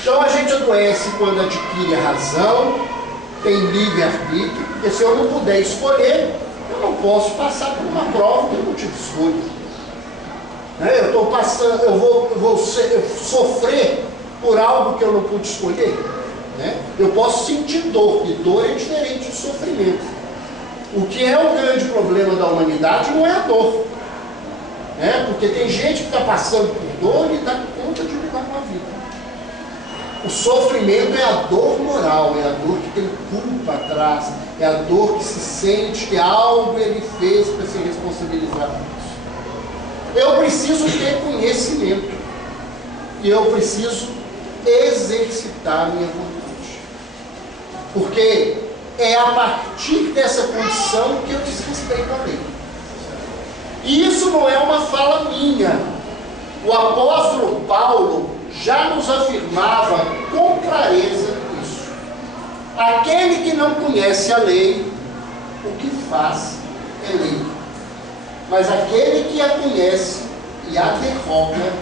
Então a gente adoece quando adquire a razão, tem livre-arbítrio, porque se eu não puder escolher, eu não posso passar por uma prova que eu não tive escolha. Eu estou passando, eu vou sofrer por algo que eu não pude escolher, né? Eu posso sentir dor, e dor é diferente de sofrimento. O que é o grande problema da humanidade não é a dor, né? Porque tem gente que está passando por dor e dá conta de lidar com a vida. O sofrimento é a dor moral, é a dor que tem culpa atrás, é a dor que se sente que algo ele fez para se responsabilizar por isso. Eu preciso ter conhecimento e eu preciso exercitar a minha vontade, porque é a partir dessa condição que eu desrespeito a lei. E isso não é uma fala minha. O apóstolo Paulo já nos afirmava com clareza isso. Aquele que não conhece a lei, o que faz é lei. Mas aquele que a conhece e a derroga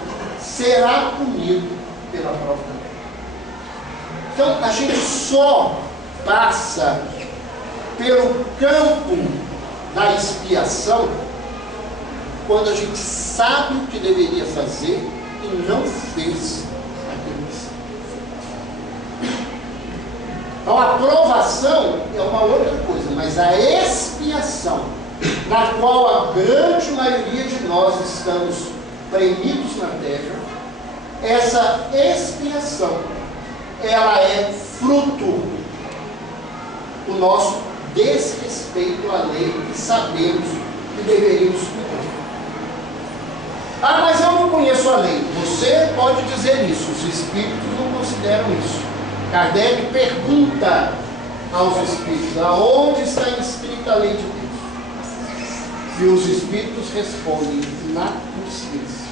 será punido pela própria lei. Então a gente só passa pelo campo da expiação quando a gente sabe o que deveria fazer e não fez aquilo que sabe. Então a provação é uma outra coisa, mas a expiação, na qual a grande maioria de nós estamos premidos na terra, essa expiação, ela é fruto do nosso desrespeito à lei que sabemos que deveríamos cumprir. Ah, mas eu não conheço a lei. Você pode dizer isso, os espíritos não consideram isso. Kardec pergunta aos espíritos, aonde está inscrita a lei de Deus? E os espíritos respondem, na consciência.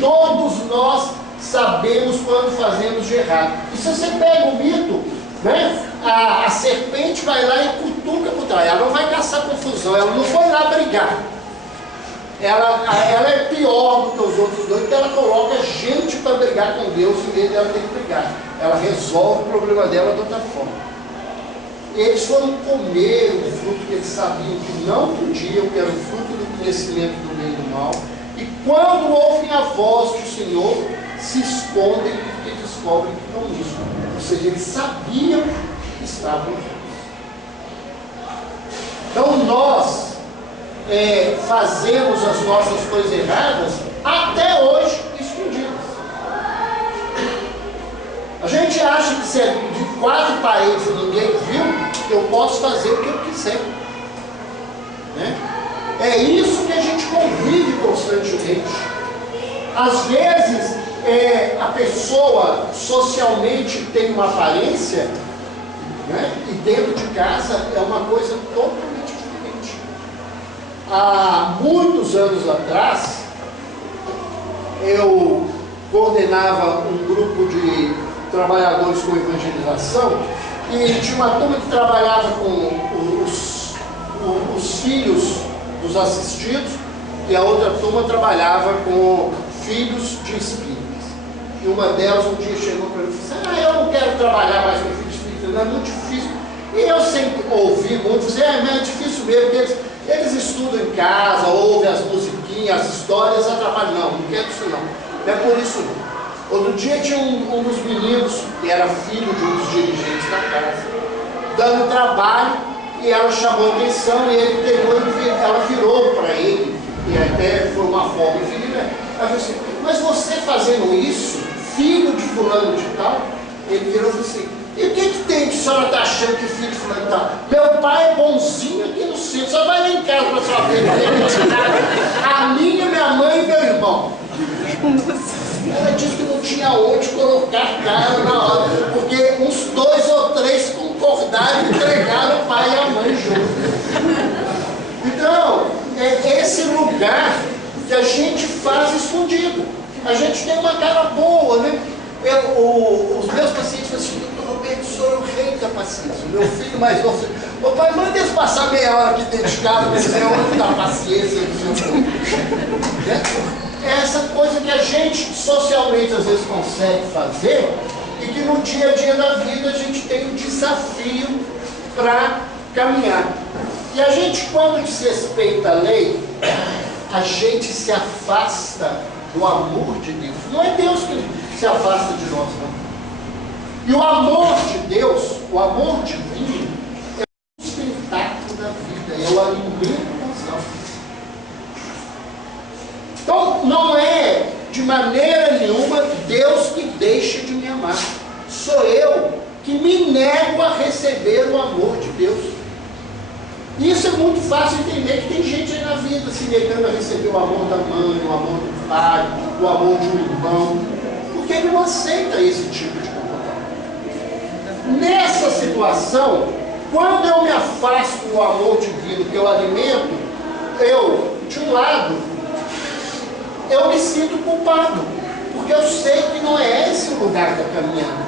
Todos nós sabemos quando fazemos de errado. E se você pega o mito, né? A serpente vai lá e cutuca por trás. Ela não vai caçar confusão, ela não foi lá brigar. Ela é pior do que os outros dois, porque ela coloca gente para brigar com Deus em vez dela ter que brigar. Ela resolve o problema dela de outra forma. Eles foram comer o fruto que eles sabiam que não podiam, que era o fruto do conhecimento do bem e do mal. E quando ouvem a voz do Senhor, se escondem porque descobrem que estão nisso. Ou seja, eles sabiam que estavam nisso. Então nós fazemos as nossas coisas erradas, até hoje, escondidas. A gente acha que se é de 4 paredes e ninguém viu, eu posso fazer o que eu quiser. Né? É isso que a gente convive constantemente. Às vezes, a pessoa socialmente tem uma aparência, né? E dentro de casa é uma coisa totalmente diferente. Há muitos anos atrás, eu coordenava um grupo de trabalhadores com evangelização e tinha uma turma que trabalhava com os filhos dos assistidos e a outra turma trabalhava com filhos de espíritas. E uma delas um dia chegou para mim e disse: eu não quero trabalhar mais com filhos de espíritas, não é muito difícil. E eu sempre ouvi muito dizer: mas é difícil mesmo, porque eles estudam em casa, ouvem as musiquinhas, as histórias, atrapalham. Não quero isso não. Não é por isso não. Outro dia tinha um dos meninos, que era filho de um dos dirigentes da casa, dando trabalho, e ela chamou a atenção, e ele pegou, ela virou para ele, e até foi uma forma infinita. Ela falou assim: mas você fazendo isso, filho de fulano de tal? Ele virou e falou assim: e o que tem que a senhora está achando que filho de fulano de tal? Meu pai é bonzinho aqui no centro, só vai lá em casa para sua ver. A minha mãe e meu irmão. Ela disse que não tinha onde colocar cara na hora, porque uns 2 ou 3 concordaram e entregaram o pai e a mãe junto. Então, é esse lugar que a gente faz escondido. A gente tem uma cara boa, né? Os meus pacientes falam assim: doutor Roberto, o senhor é o rei da paciência. O meu filho mais novo: ô pai, manda eles passar meia hora aqui dentro de casa, para dizer onde dá paciência do seu filho. É essa coisa que a gente socialmente às vezes consegue fazer e que no dia a dia da vida a gente tem um desafio para caminhar. E a gente, quando desrespeita a lei, a gente se afasta do amor de Deus. Não é Deus que se afasta de nós, não. E o amor de Deus, o amor divino, é o sustentáculo da vida, é o alimento das almas. Então, não é de maneira nenhuma Deus que deixa de me amar. Sou eu que me nego a receber o amor de Deus. Isso é muito fácil entender, que tem gente aí na vida se negando a receber o amor da mãe, o amor do pai, o amor de um irmão, porque ele não aceita esse tipo de comportamento. Nessa situação, quando eu me afasto do amor divino que eu alimento, de um lado, eu me sinto culpado, porque eu sei que não é esse o lugar da caminhada.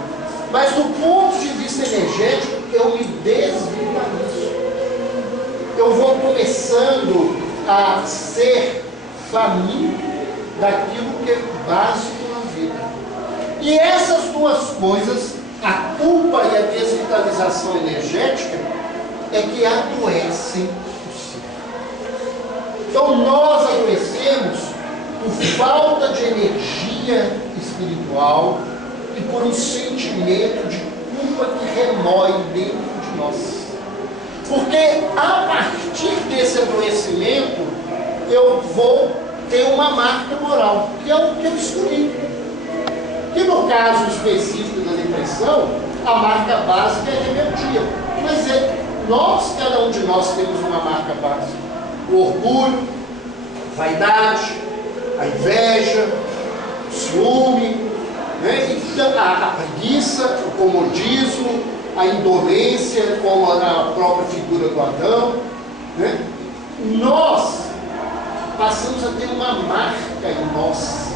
Mas do ponto de vista energético, eu me desvitalizo. Eu vou começando a ser faminto daquilo que é básico na vida. E essas duas coisas, a culpa e a desvitalização energética, é que adoecem o ser. Então nós adoecemos por falta de energia espiritual e por um sentimento de culpa que remói dentro de nós. Porque a partir desse adoecimento, eu vou ter uma marca moral, que é o que eu escolhi. E no caso específico da depressão, a marca básica é a rebeldia. Mas cada um de nós temos uma marca básica. O orgulho, a vaidade, a inveja, o ciúme, né? Então, a preguiça, o comodismo, a indolência, como a própria figura do Adão, né? Nós passamos a ter uma marca em nós,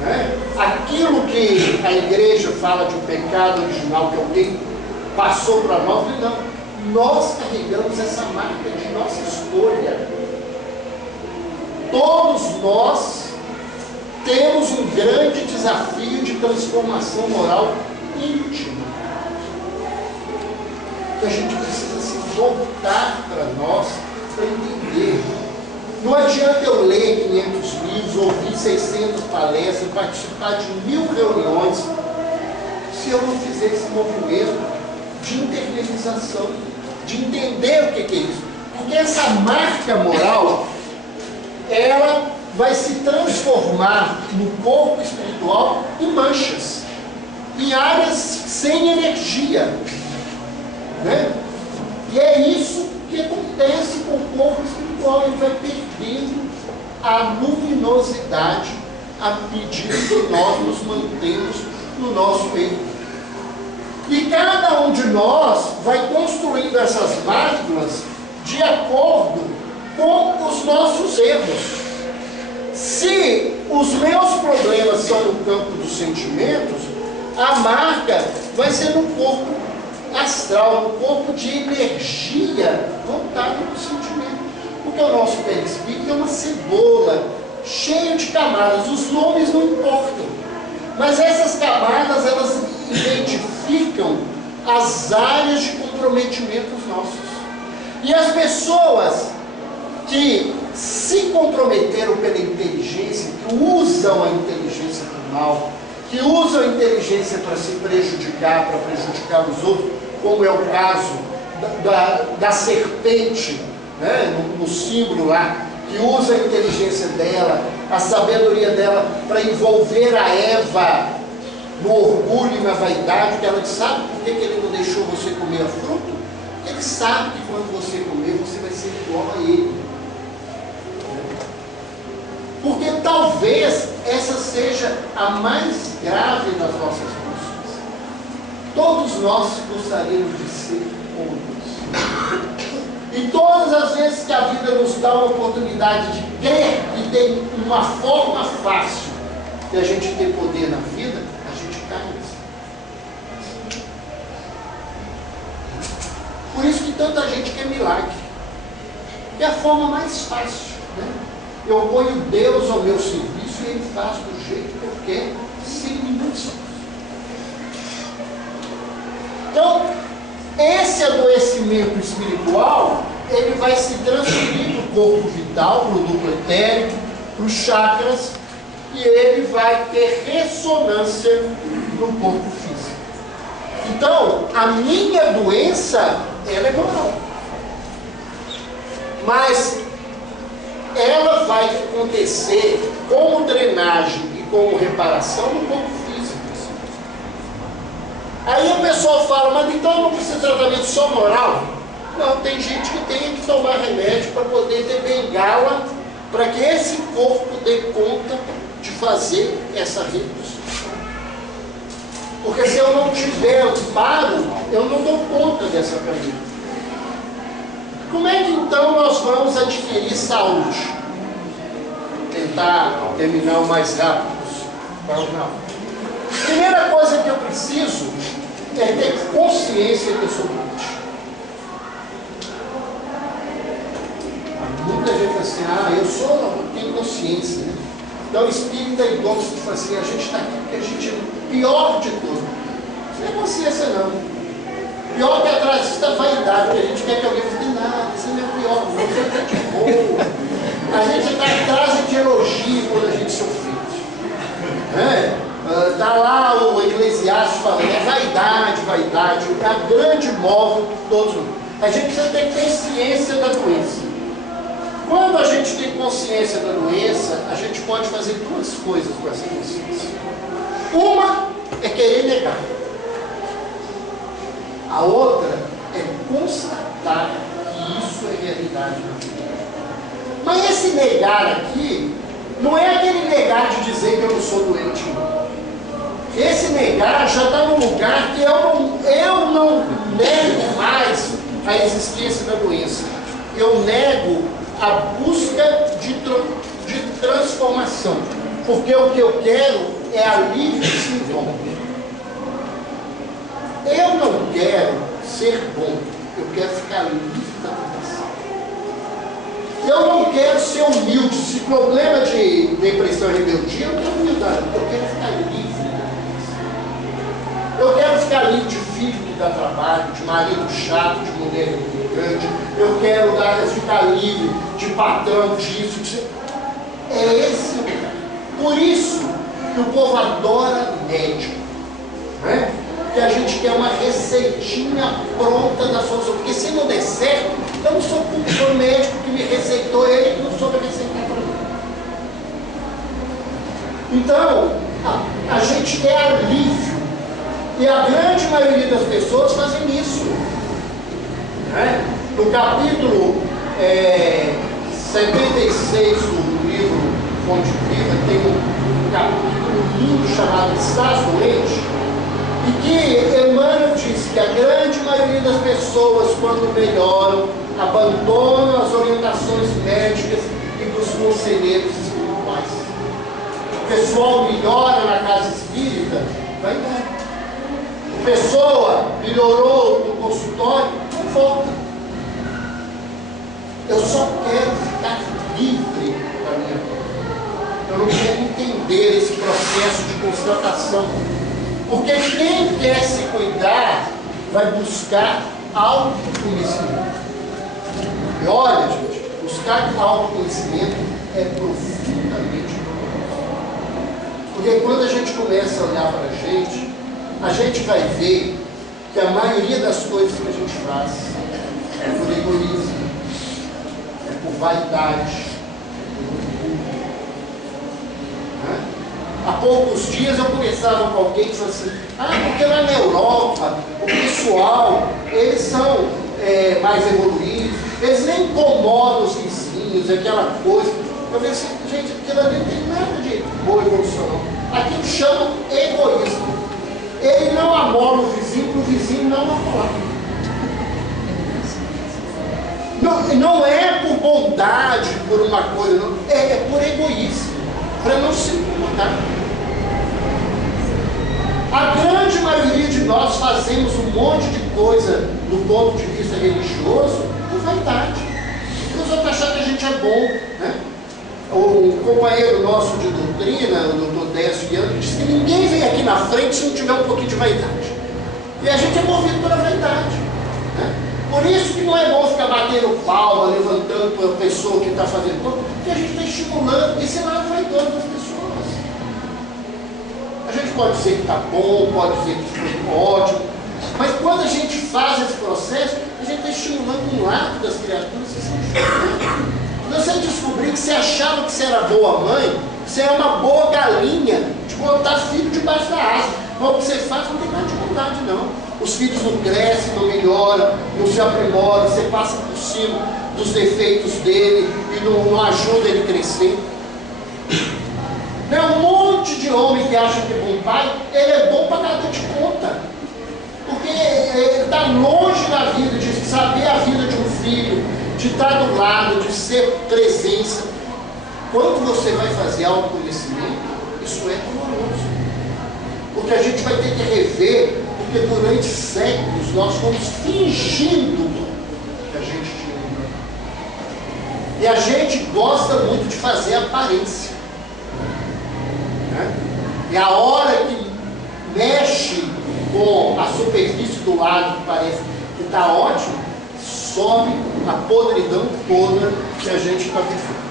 né? Aquilo que a igreja fala de um pecado original que alguém passou para nós, não, nós carregamos essa marca de nossa escolha. Todos nós temos um grande desafio de transformação moral íntima. Que a gente precisa se voltar para nós para entender. Não adianta eu ler 500 livros, ouvir 600 palestras, participar de 1000 reuniões, se eu não fizer esse movimento de internalização, de entender o que é isso. Porque essa marca moral, ela vai se transformar no corpo espiritual em manchas, em áreas sem energia, né? E é isso que acontece com o corpo espiritual. Ele vai perdendo a luminosidade à medida que nós nos mantemos no nosso meio. E cada um de nós vai construindo essas máquinas de acordo com os nossos erros. Se os meus problemas são no campo dos sentimentos, a marca vai ser no corpo astral, no corpo de energia voltada para o sentimento. Porque o nosso perispírito é uma cebola cheia de camadas. Os nomes não importam, mas essas camadas, elas identificam as áreas de comprometimento nossos. E as pessoas que se comprometeram pela inteligência, que usam a inteligência para o mal, que usam a inteligência para se prejudicar, para prejudicar os outros, como é o caso da serpente, né, no símbolo lá, que usa a inteligência dela, a sabedoria dela, para envolver a Eva no orgulho e na vaidade, que ela diz: sabe por que ele não deixou você comer a fruta? Ele sabe que quando você comer, você vai ser igual a ele. Porque talvez essa seja a mais grave das nossas buscas. Todos nós gostaríamos de ser como Deus. E todas as vezes que a vida nos dá uma oportunidade de crer que tem uma forma fácil de a gente ter poder na vida, a gente cai nisso. Por isso que tanta gente quer milagre. É a forma mais fácil, né? Eu ponho Deus ao meu serviço e Ele faz do jeito que eu quero, sem nenhum esforço. Então, esse adoecimento espiritual, ele vai se transferir para o corpo vital, para o duplo etérico, para os chakras, e ele vai ter ressonância no corpo físico. Então, a minha doença, ela é moral. Mas ela vai acontecer como drenagem e como reparação no corpo físico. Aí o pessoal fala: mas então não precisa de tratamento só moral? Não, tem gente que tem que tomar remédio para poder ter bengala, para que esse corpo dê conta de fazer essa reconstrução. Porque se eu não tiver amparo, eu não dou conta dessa caminhada. Como é que então nós vamos adquirir saúde? Tentar terminar o mais rápido possível. Não. Primeira coisa que eu preciso é ter consciência que eu sou doente. Muita gente fala assim: eu tenho consciência, né? Então o espírita é igual que fala assim: a gente está aqui porque a gente é o pior de tudo. Isso não é consciência, não. Pior que atrás disso da vaidade, porque a gente quer que alguém fale: nada, isso não é pior, não, você está de boa. A gente está atrás de elogio quando a gente se ofende. Está lá o Eclesiastes falando: é vaidade, vaidade, é a grande móvel de todos. A gente precisa ter consciência da doença. Quando a gente tem consciência da doença, a gente pode fazer duas coisas com essa consciência. Uma é querer negar. A outra é constatar que isso é realidade na vida. Mas esse negar aqui não é aquele negar de dizer que eu não sou doente. Esse negar já está no lugar que eu não nego mais a existência da doença. Eu nego a busca de transformação. Porque o que eu quero é alívio de sintomas. Eu não quero ser bom, eu quero ficar livre da tentação. Eu não quero ser humilde. Se problema de depressão e rebeldia, eu quero humildade, eu quero ficar livre da tentação. Eu quero ficar livre de filho que dá trabalho, de marido chato, de mulher grande. Eu quero ficar livre de patrão disso. É esse o lugar. Por isso que o povo adora médico, né? Que a gente quer uma receitinha pronta da solução. Porque se não der certo, eu não sou culpado Então, a gente quer alívio. E a grande maioria das pessoas fazem isso. Né? No capítulo 76 do livro Fonte Viva, tem um capítulo lindo chamado Estás Doente, e que Emmanuel diz que a grande maioria das pessoas, quando melhoram, abandonam as orientações médicas e dos conselheiros espirituais. O pessoal melhora na casa espírita, vai embora. A pessoa melhorou no consultório, não volta. Eu só quero ficar livre da minha vida. Eu não quero entender esse processo de constatação. Porque quem quer se cuidar vai buscar autoconhecimento. E olha, gente, buscar autoconhecimento é profundamente doloroso. Porque quando a gente começa a olhar para a gente vai ver que a maioria das coisas que a gente faz é por egoísmo, é por vaidade, é por orgulho. Né? Há poucos dias eu conversava com alguém que falou assim, porque lá na Europa o pessoal, eles são mais evoluídos, eles nem incomodam os vizinhos, aquela coisa. Eu falei assim, gente, aquilo ali não tem nada de boa evolução não. Aquilo chama egoísmo. Ele não amola o vizinho para o vizinho não amolar. Não é por bondade, por uma coisa, não. É por egoísmo, para não se incomodar. A grande maioria de nós fazemos um monte de coisa do ponto de vista religioso por vaidade. Porque os outros acham que a gente é bom. Né? O companheiro nosso de doutrina, o doutor Décio Guiano, disse que ninguém vem aqui na frente se não tiver um pouquinho de vaidade. E a gente é movido pela vaidade. Né? Por isso que não é bom ficar batendo palma, levantando para a pessoa que está fazendo coisa, porque a gente está estimulando esse lado vaidoso das pessoas. A gente pode dizer que está bom, pode dizer que foi ótimo, mas quando a gente faz esse processo, a gente está estimulando um lado das criaturas que são estimuladas. Você descobriu que você achava que você era boa mãe, você é uma boa galinha de botar filho debaixo da asa. Mas o que você faz não tem nada de bondade, não. Os filhos não crescem, não melhoram, não se aprimoram, você passa por cima dos defeitos dele e não ajuda ele a crescer. Um monte de homem que acha que é bom pai, ele é bom para dar de conta. Porque ele está longe da vida, de saber a vida de um filho, de estar do lado, de ser presença. Quando você vai fazer autoconhecimento, isso é doloroso. Porque a gente vai ter que rever, porque durante séculos nós fomos fingindo que a gente tinha. E a gente gosta muito de fazer aparência. Né? E a hora que mexe com a superfície do lado que parece que está ótimo, some a podridão toda que a gente está vivendo.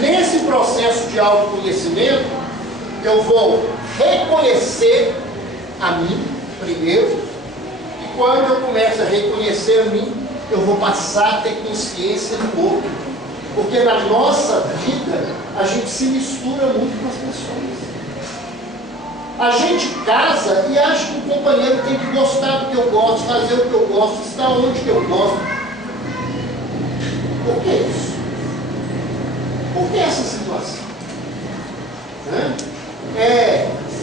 Nesse processo de autoconhecimento, eu vou reconhecer a mim primeiro, e quando eu começo a reconhecer a mim, eu vou passar a ter consciência do outro. Porque na nossa vida, a gente se mistura muito com as pessoas. A gente casa e acha que o companheiro tem que gostar do que eu gosto, fazer o que eu gosto, estar onde que eu gosto. Por que isso? Por que essa situação?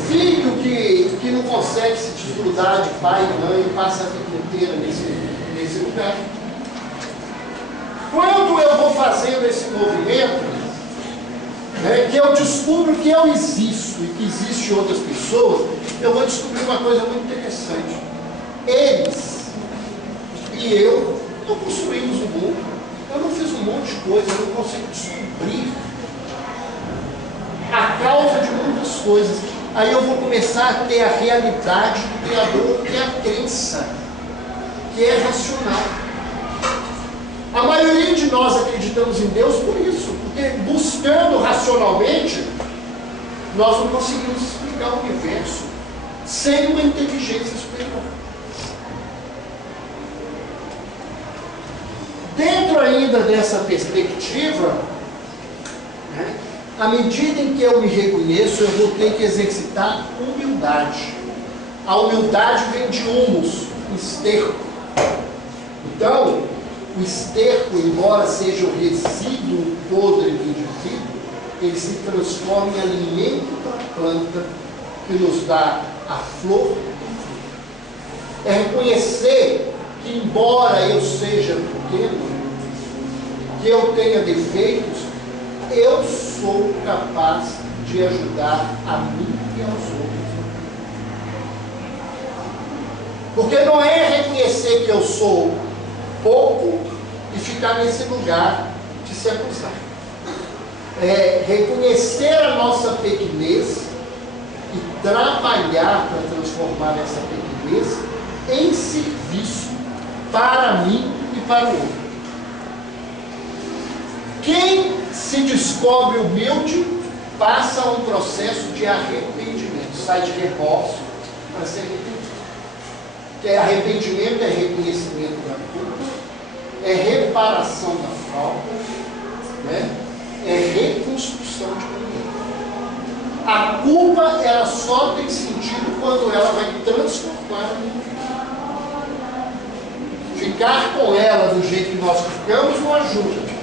Filho que não consegue se desgrudar de pai e mãe e passa a vida inteira nesse lugar. Quando eu vou fazendo esse movimento, que eu descubro que eu existo e que existem outras pessoas, eu vou descobrir uma coisa muito interessante. Eles e eu não construímos o mundo. Eu não fiz um monte de coisa, eu não consigo descobrir a causa de muitas coisas. Aí eu vou começar a ter a realidade do Criador, que é a crença, que é racional. A maioria de nós acreditamos em Deus por isso, porque buscando racionalmente, nós não conseguimos explicar o universo sem uma inteligência superior. Dentro ainda dessa perspectiva, À medida em que eu me reconheço, eu vou ter que exercitar humildade. A humildade vem de humus, esterco. Então, o esterco, embora seja o resíduo podre do indivíduo, ele se transforma em alimento para a planta que nos dá a flor. É reconhecer que, embora eu seja pequeno, que eu tenha defeitos, eu sou capaz de ajudar a mim e aos outros. Porque não é reconhecer que eu sou pouco e ficar nesse lugar de se acusar. É reconhecer a nossa pequenez e trabalhar para transformar essa pequenez em serviço para mim e para o outro. Quem se descobre humilde passa a um processo de arrependimento, sai de remorso para ser arrependido. Que arrependimento é reconhecimento da culpa, é reparação da falta, né? É reconstrução de comunhão. A culpa, ela só tem sentido quando ela vai transformar a minha vida. Ficar com ela do jeito que nós ficamos não ajuda.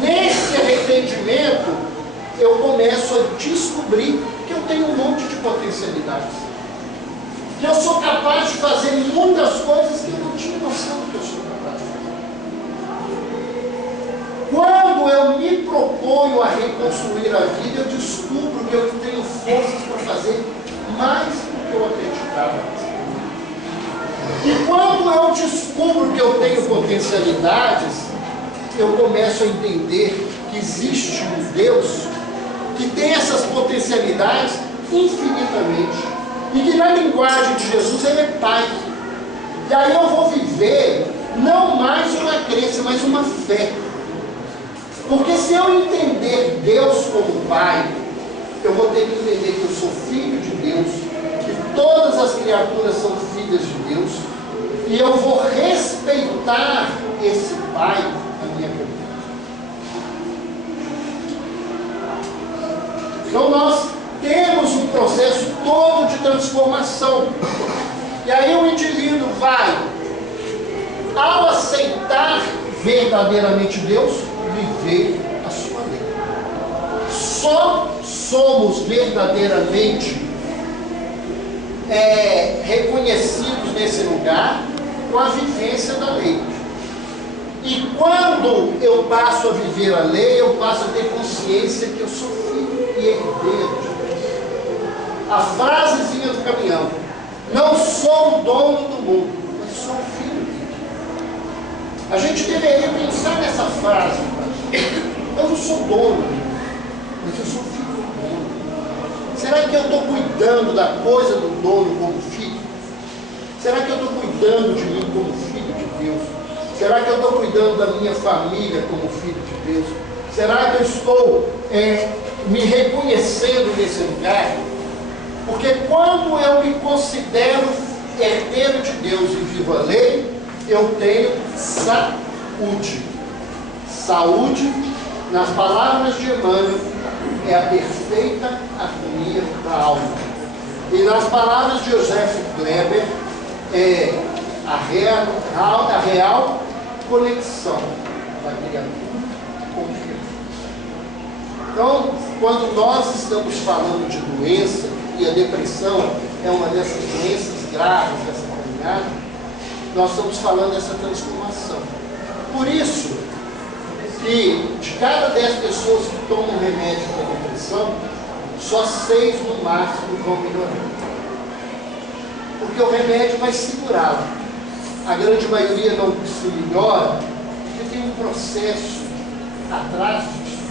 Nesse arrependimento, eu começo a descobrir que eu tenho um monte de potencialidades. Que eu sou capaz de fazer muitas coisas que eu não tinha noção que eu sou capaz de fazer. Quando eu me proponho a reconstruir a vida, eu descubro que eu tenho forças para fazer mais do que eu acreditava. E quando eu descubro que eu tenho potencialidades, eu começo a entender que existe um Deus que tem essas potencialidades infinitamente. E que na linguagem de Jesus ele é Pai. E aí eu vou viver não mais uma crença, mas uma fé. Porque se eu entender Deus como Pai, eu vou ter que entender que eu sou filho de Deus, que todas as criaturas são filhas de Deus, e eu vou respeitar esse Pai na minha vida. Então nós temos um processo todo de transformação. E aí o indivíduo vai, ao aceitar verdadeiramente Deus, viver a sua lei. Só somos verdadeiramente reconhecidos nesse lugar com a vivência da lei. E quando eu passo a viver a lei, eu passo a ter consciência que eu sou filho e herdeiro de Deus. A frasezinha do caminhão: não sou o dono do mundo, mas sou o filho dele. A gente deveria pensar nessa frase. Eu não sou dono, mas eu sou filho do dono. Será que eu estou cuidando da coisa do dono como filho? Será que eu estou cuidando de mim como filho de Deus? Será que eu estou cuidando da minha família como filho de Deus? Será que eu estou me reconhecendo nesse lugar? Porque quando eu me considero herdeiro de Deus e vivo a lei, eu tenho saúde. Saúde, nas palavras de Emmanuel, é a perfeita harmonia da alma. E nas palavras de Joseph Kleber, é a real conexão da criatura com Deus. Então, quando nós estamos falando de doença, e a depressão é uma dessas doenças graves dessa caminhada, nós estamos falando dessa transformação. Por isso que de cada 10 pessoas que tomam remédio para depressão, só 6 no máximo vão melhorar. Porque o remédio vai segurá-lo. A grande maioria não se melhora porque tem um processo atrás disso,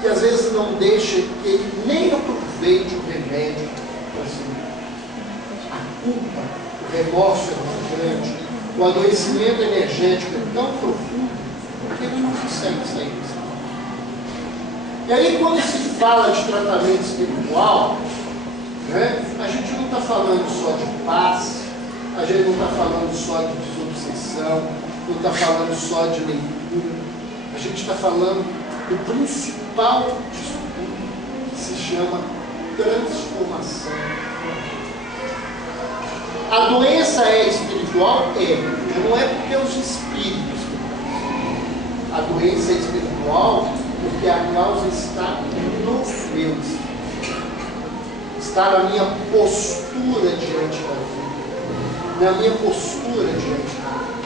que às vezes não deixa que ele nem aproveite o remédio para se melhorar. A culpa, o remorso é tão grande, o adoecimento energético é tão profundo, que ele não consegue sair disso. E aí, quando se fala de tratamento espiritual, né, a gente não está falando só de paz, a gente não está falando só de desobsessão, não está falando só de leitura, a gente está falando do principal principal disso tudo se chama transformação. A doença é espiritual? Não é porque os espíritos. A doença é espiritual porque a causa está no meu espírito. Está na minha postura diante da vida. Na minha postura diante da vida.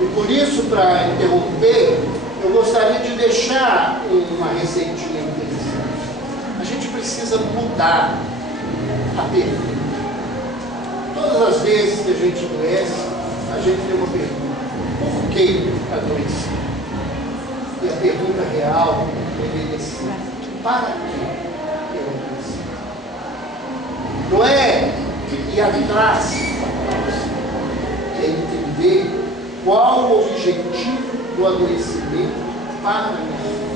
E por isso, para interromper, eu gostaria de deixar uma receitinha interessante. A gente precisa mudar a pergunta. Todas as vezes que a gente adoece, a gente tem uma pergunta: por que adoeci? E a pergunta real deveria ser: para que eu adoeci? Não é ir atrás, é entender qual o objetivo do adoecimento para a minha vida.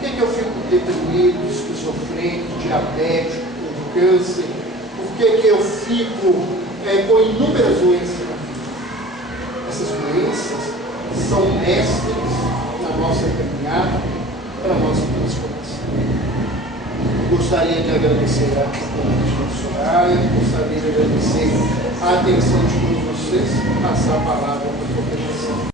Por que eu fico deprimido, esquizofrênico, diabético, com câncer? Por que eu fico com inúmeras doenças na vida? Essas doenças são mestres na nossa caminhada para a nossa transformação. Gostaria de agradecer a Soraya, gostaria de agradecer a atenção de todos vocês, passar a palavra para a professora.